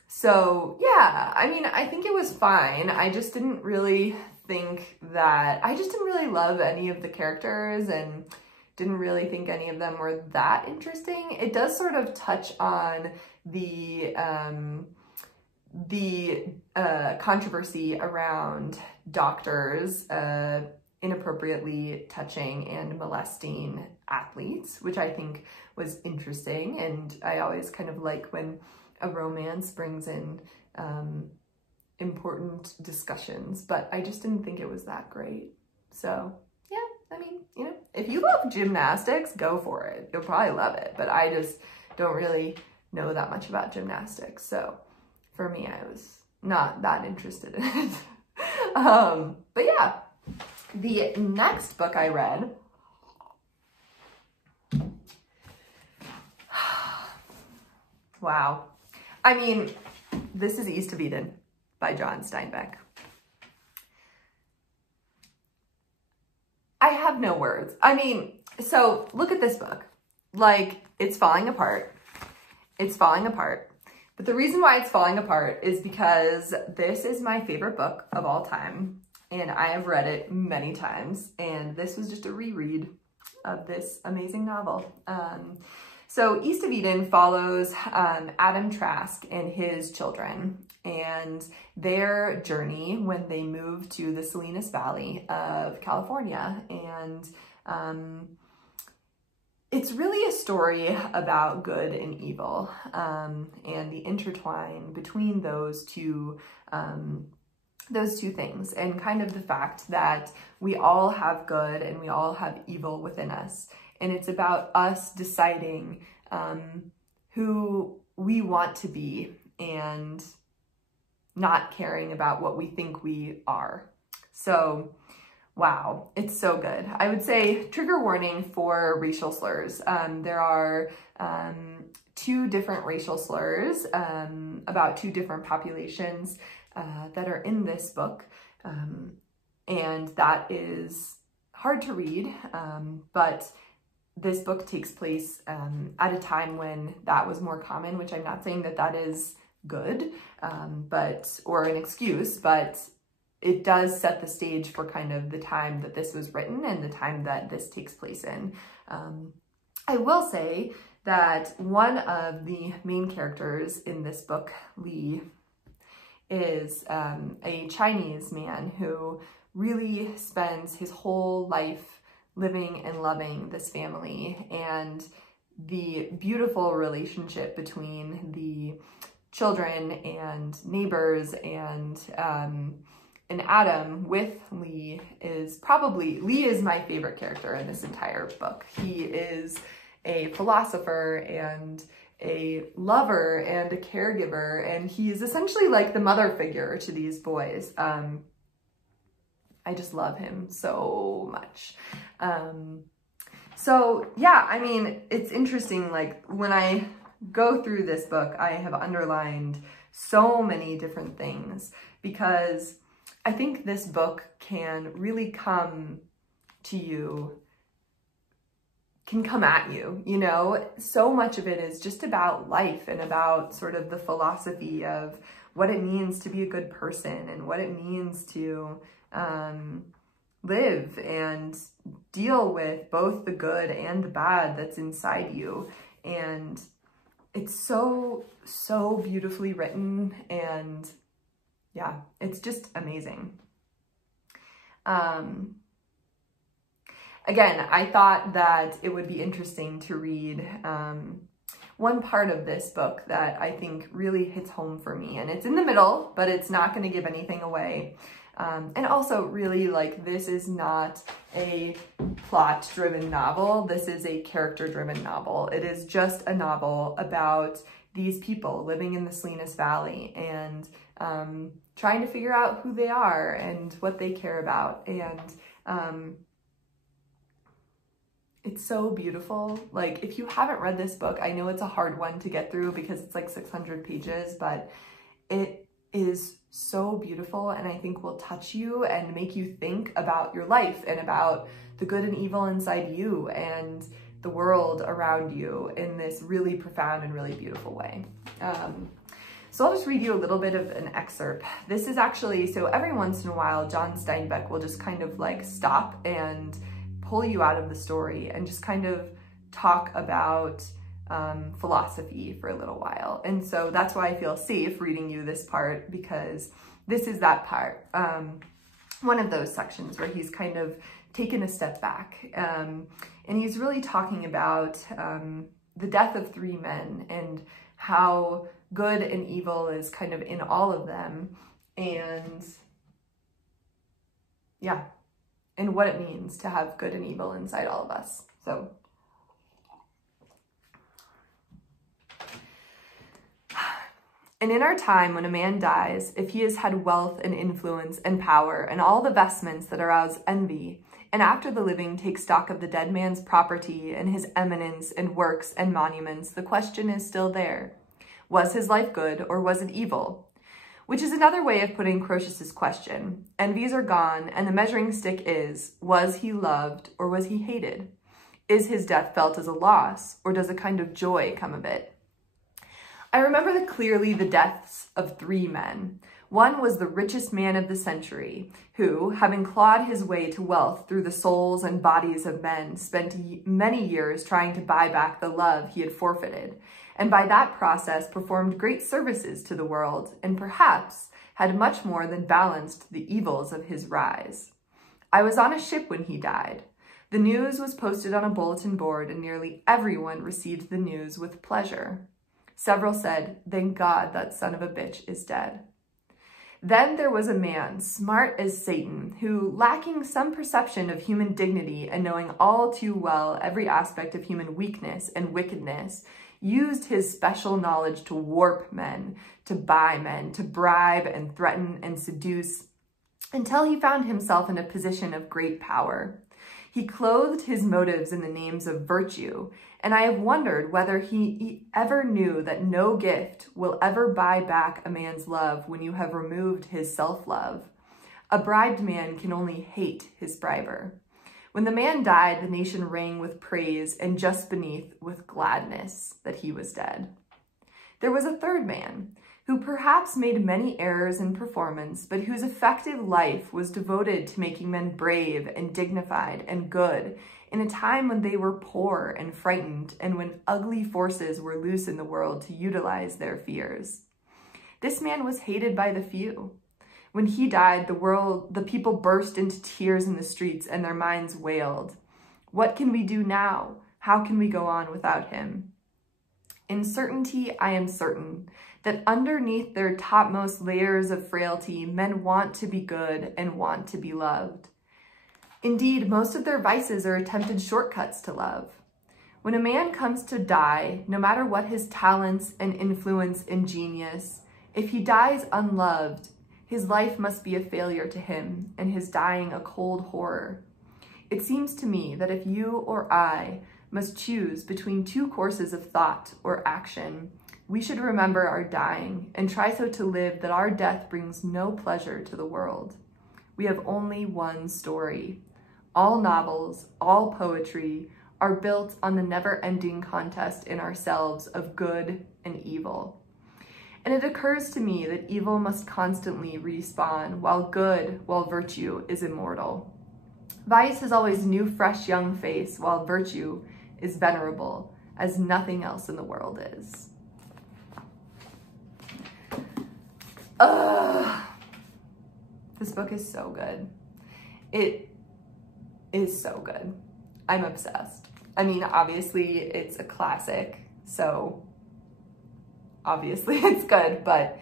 So yeah, I mean, I think it was fine. I just didn't really think that, I just didn't really love any of the characters and didn't really think any of them were that interesting. It does sort of touch on the controversy around doctors inappropriately touching and molesting athletes, which I think was interesting. And I always kind of like when a romance brings in important discussions, but I just didn't think it was that great. So yeah, I mean, you know, if you love gymnastics, go for it. You'll probably love it, but I just don't really know that much about gymnastics. So for me, I was not that interested in it. But yeah, the next book I read, wow. I mean, this is East of Eden by John Steinbeck. I have no words. I mean, so look at this book. Like, it's falling apart. It's falling apart. But the reason why it's falling apart is because this is my favorite book of all time, and I have read it many times, and this was just a reread of this amazing novel. So East of Eden follows Adam Trask and his children and their journey when they moved to the Salinas Valley of California. And it's really a story about good and evil and the intertwine between those two things, and kind of the fact that we all have good and we all have evil within us. And it's about us deciding who we want to be and not caring about what we think we are. So, wow, it's so good. I would say trigger warning for racial slurs. There are 2 different racial slurs about 2 different populations that are in this book. And that is hard to read, but this book takes place at a time when that was more common, which I'm not saying that that is good, or an excuse, but it does set the stage for kind of the time that this was written and the time that this takes place in. I will say that one of the main characters in this book, Lee, is a Chinese man who really spends his whole life living and loving this family, and the beautiful relationship between the children and neighbors and Adam with Lee is probably, Lee is my favorite character in this entire book. He is a philosopher and a lover and a caregiver, and he's essentially like the mother figure to these boys. I just love him so much. So yeah, I mean, it's interesting, like when I go through this book, I have underlined so many different things because I think this book can really come to you, can come at you, you know? So much of it is just about life and about sort of the philosophy of what it means to be a good person and what it means to live and deal with both the good and the bad that's inside you. And it's so, so beautifully written, and yeah, it's just amazing. again, I thought that it would be interesting to read one part of this book that I think really hits home for me. And it's in the middle, but it's not going to give anything away. And also really, like, this is not a plot-driven novel. This is a character-driven novel. It is just a novel about these people living in the Salinas Valley and trying to figure out who they are and what they care about. And it's so beautiful. Like, if you haven't read this book, I know it's a hard one to get through because it's like 600 pages, but it is so beautiful, and I think will touch you and make you think about your life and about the good and evil inside you and the world around you in this really profound and really beautiful way. So I'll just read you a little bit of an excerpt. This is actually, so every once in a while, John Steinbeck will just kind of like stop and pull you out of the story and just kind of talk about philosophy for a little while. And so that's why I feel safe reading you this part, because this is that part. One of those sections where he's kind of taken a step back. And he's really talking about the death of three men and how good and evil is kind of in all of them. And yeah, and what it means to have good and evil inside all of us. So and in our time, when a man dies, if he has had wealth and influence and power and all the vestments that arouse envy, and after the living take stock of the dead man's property and his eminence and works and monuments, the question is still there. Was his life good or was it evil? Which is another way of putting Croesus's question. Envies are gone, and the measuring stick is, was he loved or was he hated? Is his death felt as a loss, or does a kind of joy come of it? I remember clearly the deaths of three men. One was the richest man of the century, who, having clawed his way to wealth through the souls and bodies of men, spent many years trying to buy back the love he had forfeited, and by that process performed great services to the world, and perhaps had much more than balanced the evils of his rise. I was on a ship when he died. The news was posted on a bulletin board, and nearly everyone received the news with pleasure. Several said, "Thank God that son of a bitch is dead." Then there was a man, smart as Satan, who, lacking some perception of human dignity and knowing all too well every aspect of human weakness and wickedness, used his special knowledge to warp men, to buy men, to bribe and threaten and seduce, until he found himself in a position of great power. He clothed his motives in the names of virtue, and I have wondered whether he ever knew that no gift will ever buy back a man's love when you have removed his self-love. A bribed man can only hate his briber. When the man died, the nation rang with praise, and just beneath with gladness that he was dead. There was a third man, who perhaps made many errors in performance, but whose effective life was devoted to making men brave and dignified and good in a time when they were poor and frightened and when ugly forces were loose in the world to utilize their fears. This man was hated by the few. When he died, the people burst into tears in the streets and their minds wailed. What can we do now? How can we go on without him? In certainty, I am certain that underneath their topmost layers of frailty, men want to be good and want to be loved. Indeed, most of their vices are attempted shortcuts to love. When a man comes to die, no matter what his talents and influence and genius, if he dies unloved, his life must be a failure to him, and his dying a cold horror. It seems to me that if you or I must choose between two courses of thought or action, we should remember our dying and try so to live that our death brings no pleasure to the world. We have only one story. All novels, all poetry are built on the never-ending contest in ourselves of good and evil. And it occurs to me that evil must constantly respawn, while virtue is immortal. Vice has always new, fresh, young face, while virtue is venerable, as nothing else in the world is. This book is so good. It is so good. I'm obsessed. I mean, obviously it's a classic, so obviously it's good, but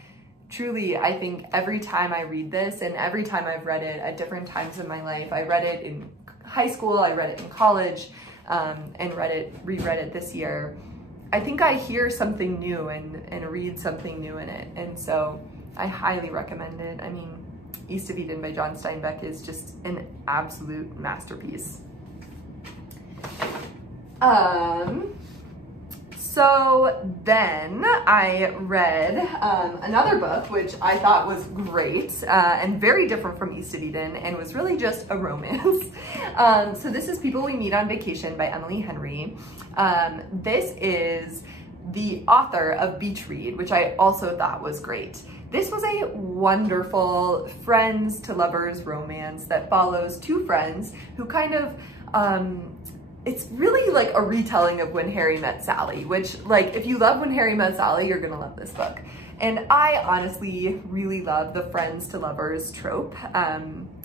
truly, I think every time I read this, and every time I've read it at different times in my life, I read it in high school, I read it in college, and reread it this year, I think I hear something new and read something new in it. And so I highly recommend it. I mean, East of Eden by John Steinbeck is just an absolute masterpiece. So then I read another book, which I thought was great and very different from East of Eden, and was really just a romance. So this is People We Meet on Vacation by Emily Henry. This is the author of Beach Read, which I also thought was great. This was a wonderful friends to lovers romance that follows two friends who kind of, it's really like a retelling of When Harry Met Sally, which, like, if you love When Harry Met Sally, you're gonna love this book. And I honestly really love the friends to lovers trope.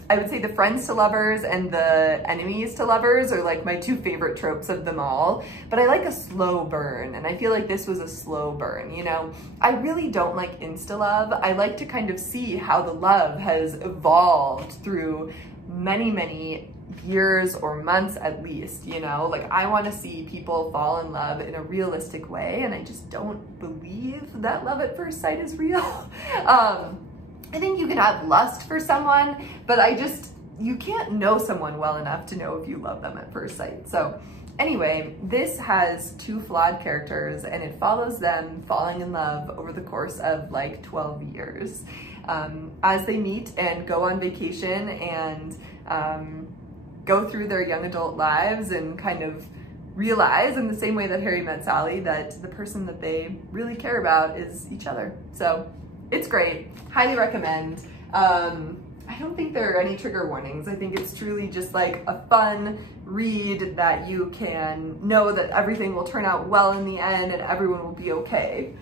I would say the friends to lovers and the enemies to lovers are like my two favorite tropes of them all, but I like a slow burn, and I feel like this was a slow burn, you know? I really don't like insta-love. I like to kind of see how the love has evolved through many, many years or months at least, you know? Like, I want to see people fall in love in a realistic way, and I just don't believe that love at first sight is real. I think you can have lust for someone, but you can't know someone well enough to know if you love them at first sight. So anyway, this has two flawed characters, and it follows them falling in love over the course of like 12 years. As they meet and go on vacation and go through their young adult lives and kind of realize, in the same way that Harry met Sally, that the person that they really care about is each other. So it's great, highly recommend. I don't think there are any trigger warnings. I think it's truly just like a fun read that you can know that everything will turn out well in the end and everyone will be okay.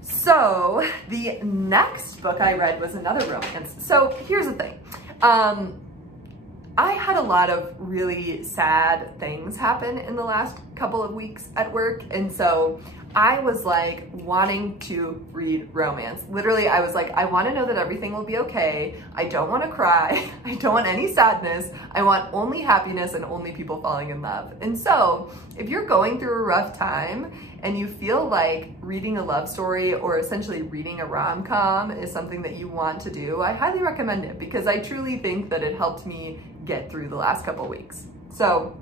So the next book I read was another romance. So here's the thing. I had a lot of really sad things happen in the last couple of weeks at work, and so I was like wanting to read romance. Literally, I was like, I want to know that everything will be okay. I don't want to cry. I don't want any sadness. I want only happiness and only people falling in love. And so if you're going through a rough time and you feel like reading a love story or essentially reading a rom-com is something that you want to do, I highly recommend it, because I truly think that it helped me get through the last couple weeks. So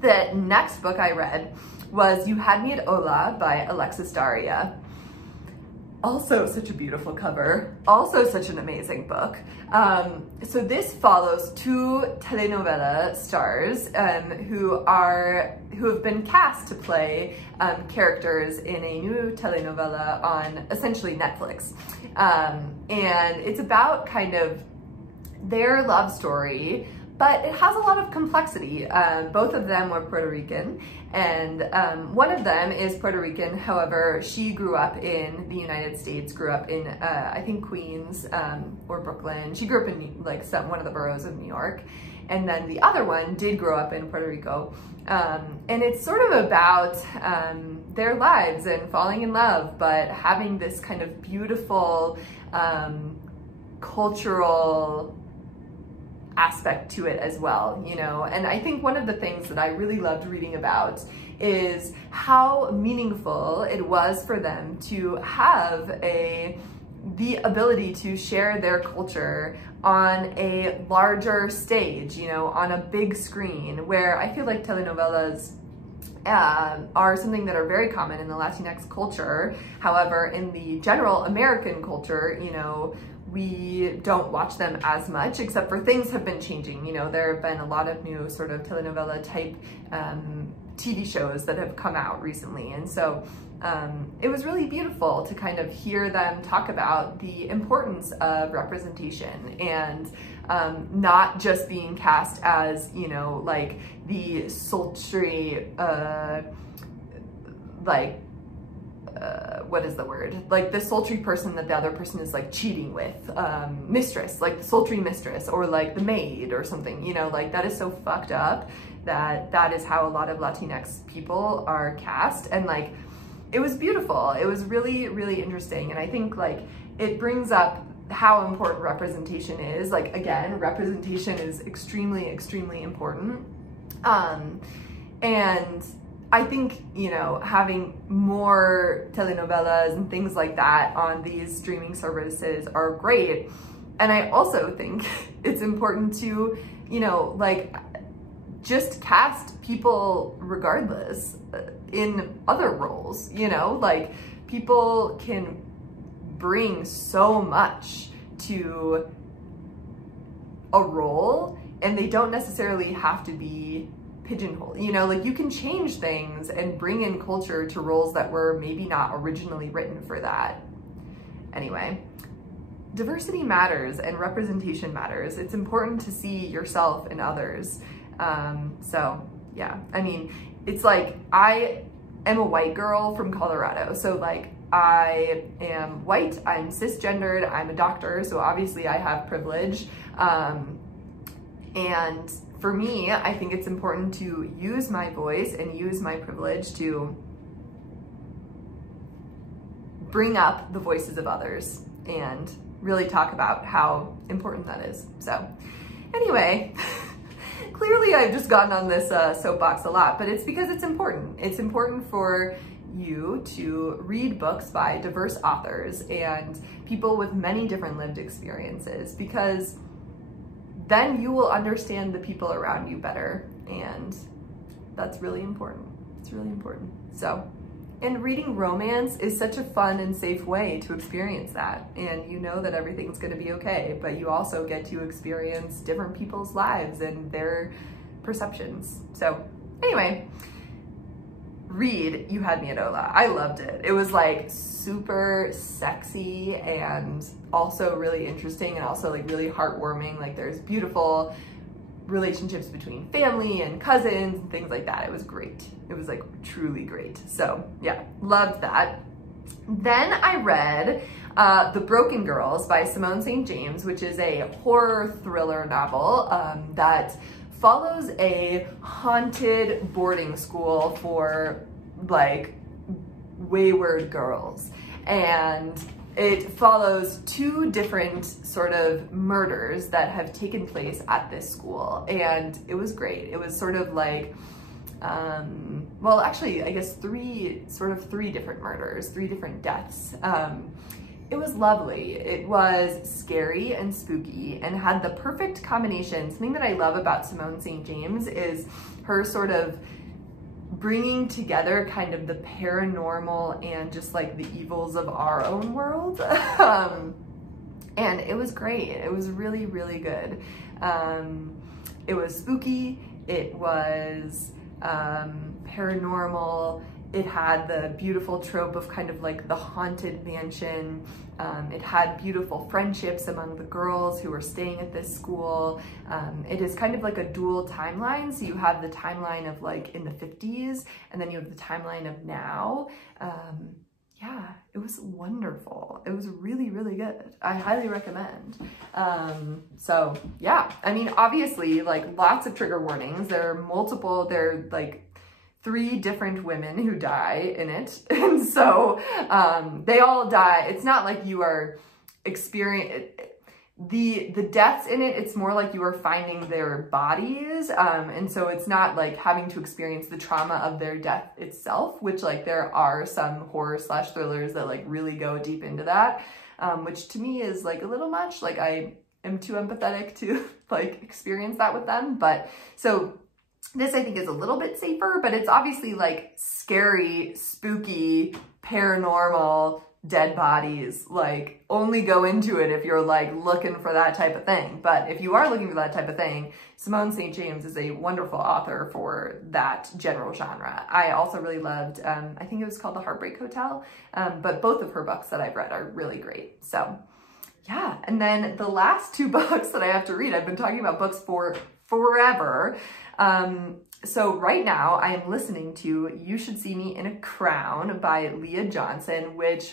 the next book I read was You Had Me At Ola by Alexis Daria. Also such a beautiful cover, also such an amazing book. So this follows two telenovela stars who have been cast to play characters in a new telenovela on essentially Netflix. And it's about kind of their love story, but it has a lot of complexity. Both of them were Puerto Rican, and one of them is Puerto Rican. However, she grew up in the United States, grew up in, I think, Queens or Brooklyn. She grew up in like one of the boroughs of New York. And then the other one did grow up in Puerto Rico. And it's sort of about their lives and falling in love, but having this kind of beautiful cultural aspect to it as well, you know? And I think one of the things that I really loved reading about is how meaningful it was for them to have the ability to share their culture on a larger stage, you know, on a big screen, where I feel like telenovelas are something that are very common in the Latinx culture. However, in the general American culture, you know, we don't watch them as much, except for things have been changing. You know, there have been a lot of new sort of telenovela type TV shows that have come out recently. And so it was really beautiful to kind of hear them talk about the importance of representation and not just being cast as, you know, like the sultry, like what is the word? Like the sultry person that the other person is like cheating with, mistress, like the sultry mistress, or like the maid or something, you know, like that is so fucked up that is how a lot of Latinx people are cast. And like, it was beautiful. It was really, really interesting. And I think like it brings up how important representation is. Like, again, representation is extremely, extremely important. And I think, you know, having more telenovelas and things like that on these streaming services are great. And I also think it's important to, you know, like just cast people regardless in other roles, you know, like people can bring so much to a role and they don't necessarily have to be pigeonholed, you know, like you can change things and bring in culture to roles that were maybe not originally written for that. Anyway, diversity matters and representation matters. It's important to see yourself in others. So yeah, I mean, it's like I am a white girl from Colorado. So like I am white, I'm cisgendered, I'm a doctor. So obviously I have privilege. And for me, I think it's important to use my voice and use my privilege to bring up the voices of others and really talk about how important that is. So anyway, clearly I've just gotten on this soapbox a lot, but it's because it's important. It's important for you to read books by diverse authors and people with many different lived experiences, because then you will understand the people around you better, and that's really important. It's really important. So, and reading romance is such a fun and safe way to experience that, and you know that everything's gonna be okay, but you also get to experience different people's lives and their perceptions. So anyway, read You Had Me At Ola. I loved it. It was like super sexy and also really interesting and also like really heartwarming. Like there's beautiful relationships between family and cousins and things like that. It was great. It was like truly great. So yeah, loved that. Then I read The Broken Girls by Simone St. James, which is a horror thriller novel that follows a haunted boarding school for like wayward girls. And it follows two different sort of murders that have taken place at this school. And it was great. It was sort of like, well, actually, I guess three different murders, three different deaths. It was lovely. It was scary and spooky and had the perfect combination. Something that I love about Simone St. James is her sort of bringing together kind of the paranormal and just like the evils of our own world. And it was great. It was really, really good. It was spooky. It was paranormal. It had the beautiful trope of kind of like the haunted mansion. It had beautiful friendships among the girls who were staying at this school. It is kind of like a dual timeline. So you have the timeline of like in the 50s, and then you have the timeline of now. Yeah, it was wonderful. It was really, really good. I highly recommend. So yeah, I mean, obviously like lots of trigger warnings. There are like 3 different women who die in it. And so they all die. It's not like you are experiencing the deaths in it. It's more like you are finding their bodies. And so it's not like having to experience the trauma of their death itself, which like there are some horror / thrillers that like really go deep into that, which to me is like a little much. Like I am too empathetic to like experience that with them. But so this I think is a little bit safer, but it's obviously like scary, spooky, paranormal, dead bodies. Like only go into it if you're like looking for that type of thing. But if you are looking for that type of thing, Simone St. James is a wonderful author for that general genre. I also really loved, I think it was called The Heartbreak Hotel, but both of her books that I've read are really great. So yeah, and then the last 2 books that I have to read, I've been talking about books for forever. So right now I am listening to You Should See Me in a Crown by Leah Johnson, which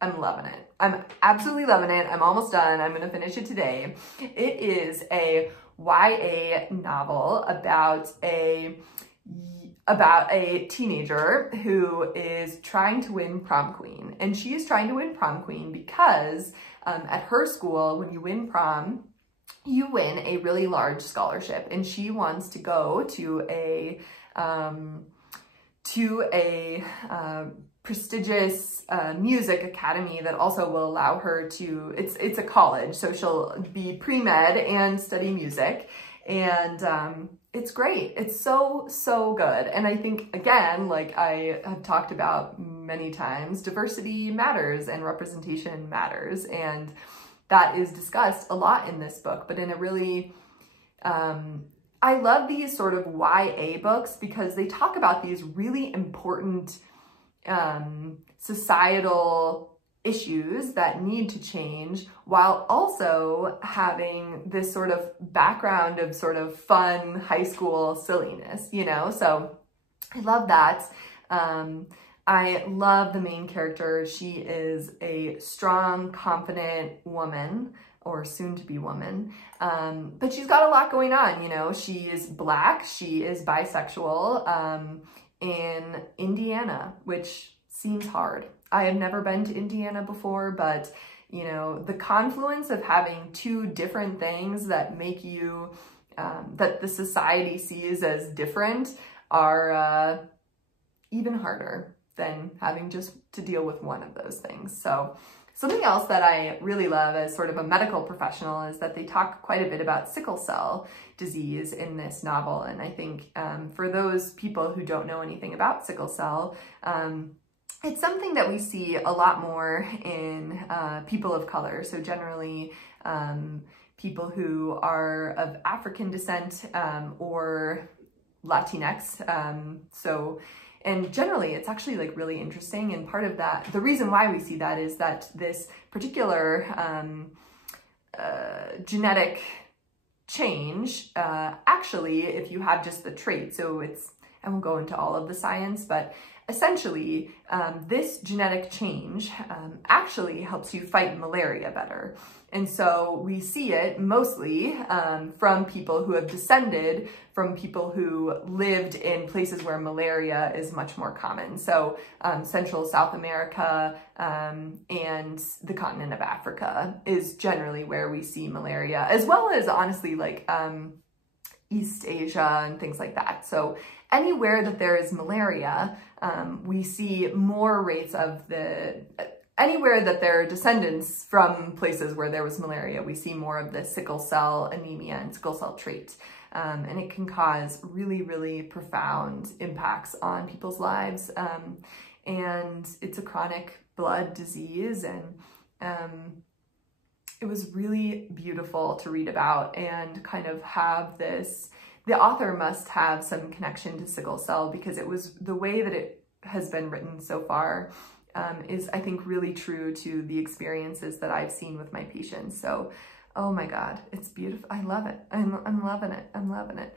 I'm loving it. I'm absolutely loving it. I'm almost done. I'm going to finish it today. It is a YA novel about a teenager who is trying to win prom queen. And she is trying to win prom queen because at her school, when you win prom, you win a really large scholarship, and she wants to go to a prestigious music academy that also will allow her to, it's a college, so she'll be pre-med and study music, and it's great. It's so, so good. And I think, again, like I have talked about many times, diversity matters and representation matters, and that is discussed a lot in this book, but in a really, I love these sort of YA books because they talk about these really important societal issues that need to change while also having this sort of background of sort of fun high school silliness, you know? So I love that. I love the main character. She is a strong, confident woman, or soon-to-be woman, but she's got a lot going on, you know? She is Black, she is bisexual in Indiana, which seems hard. I have never been to Indiana before, but, you know, the confluence of having two different things that make you, that the society sees as different are even harder than having just to deal with one of those things. So something else that I really love as sort of a medical professional is that they talk quite a bit about sickle cell disease in this novel. And I think for those people who don't know anything about sickle cell, it's something that we see a lot more in people of color. So generally people who are of African descent or Latinx. And generally, it's actually like really interesting. And part of that, the reason why we see that is that this particular genetic change, actually, if you have just the trait, so it's, I won't go into all of the science, but essentially, this genetic change actually helps you fight malaria better. And so we see it mostly from people who have descended from people who lived in places where malaria is much more common. So Central South America and the continent of Africa is generally where we see malaria, as well as honestly like East Asia and things like that. So anywhere that there is malaria, we see more rates of anywhere that there are descendants from places where there was malaria, we see more of the sickle cell anemia and sickle cell trait. And it can cause really, really profound impacts on people's lives. And it's a chronic blood disease. And it was really beautiful to read about and kind of have this, the author must have some connection to sickle cell because it was the way that it has been written so far is, I think, really true to the experiences that I've seen with my patients. So, oh my God, it's beautiful. I love it. I'm loving it. I'm loving it.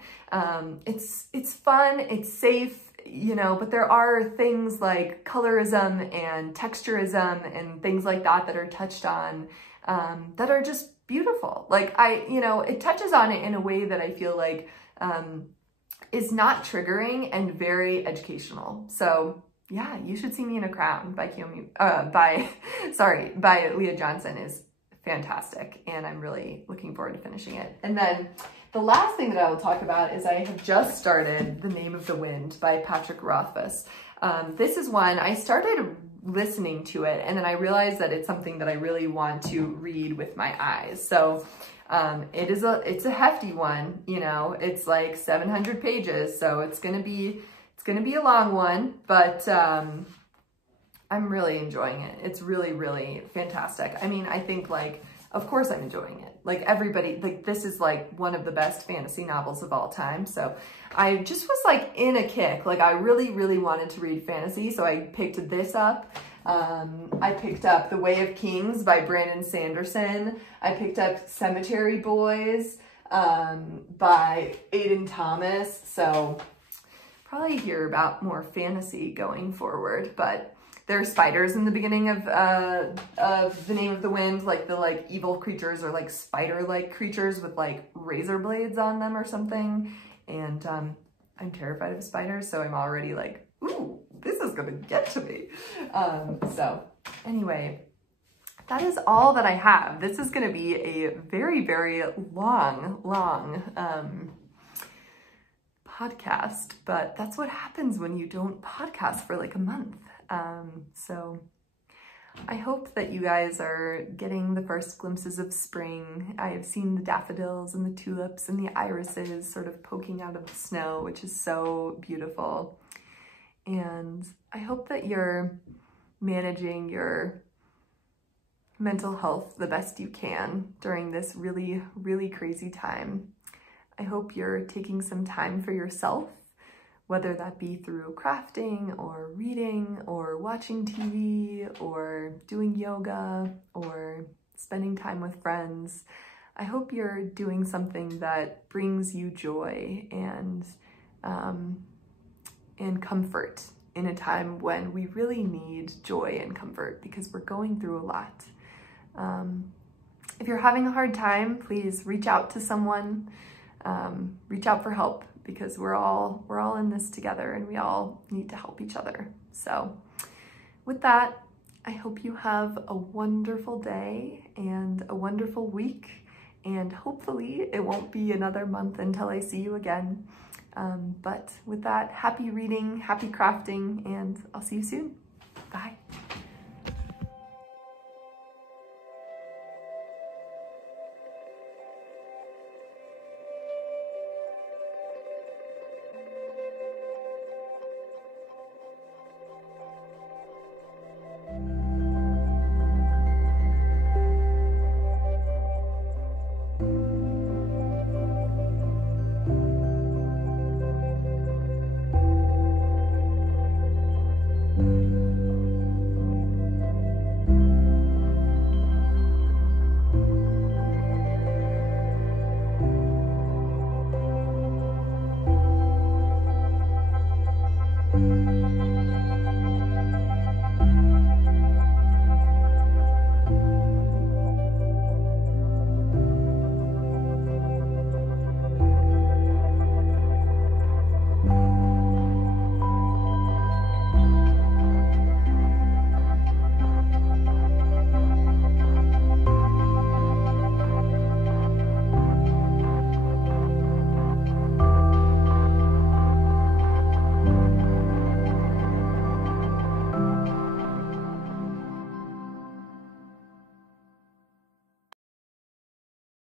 It's fun. It's safe, you know, but there are things like colorism and texturism and things like that that are touched on that are just beautiful. Like you know, it touches on it in a way that I feel like is not triggering and very educational. So yeah, You Should See Me in a Crown by by Leah Johnson is fantastic, and I'm really looking forward to finishing it. And then the last thing that I will talk about is I have just started The Name of the Wind by Patrick Rothfuss. This is one, I started listening to it, and then I realized that it's something that I really want to read with my eyes. So it's a hefty one, you know, it's like 700 pages, so it's gonna be a long one, but I'm really enjoying it. It's really, really fantastic. I mean, I think like, of course I'm enjoying it. Like everybody, like this is like one of the best fantasy novels of all time. So I just was like in a kick. Like I really, really wanted to read fantasy. So I picked this up. I picked up The Way of Kings by Brandon Sanderson. I picked up Cemetery Boys by Aiden Thomas. So probably hear about more fantasy going forward, but there are spiders in the beginning of The Name of the Wind, like the evil creatures or like spider-like creatures with like razor blades on them or something. And I'm terrified of spiders, so I'm already like, ooh, this is gonna get to me. So anyway, that is all that I have. This is gonna be a very, very long podcast, but that's what happens when you don't podcast for like a month. So I hope that you guys are getting the first glimpses of spring. I have seen the daffodils and the tulips and the irises sort of poking out of the snow, which is so beautiful. And I hope that you're managing your mental health the best you can during this really, really crazy time. I hope you're taking some time for yourself, whether that be through crafting or reading or watching TV or doing yoga or spending time with friends. I hope you're doing something that brings you joy and comfort in a time when we really need joy and comfort because we're going through a lot. If you're having a hard time, please reach out to someone, reach out for help, because we're all in this together and we all need to help each other. So with that, I hope you have a wonderful day and a wonderful week, and hopefully it won't be another month until I see you again. But with that, happy reading, happy crafting, and I'll see you soon. Bye.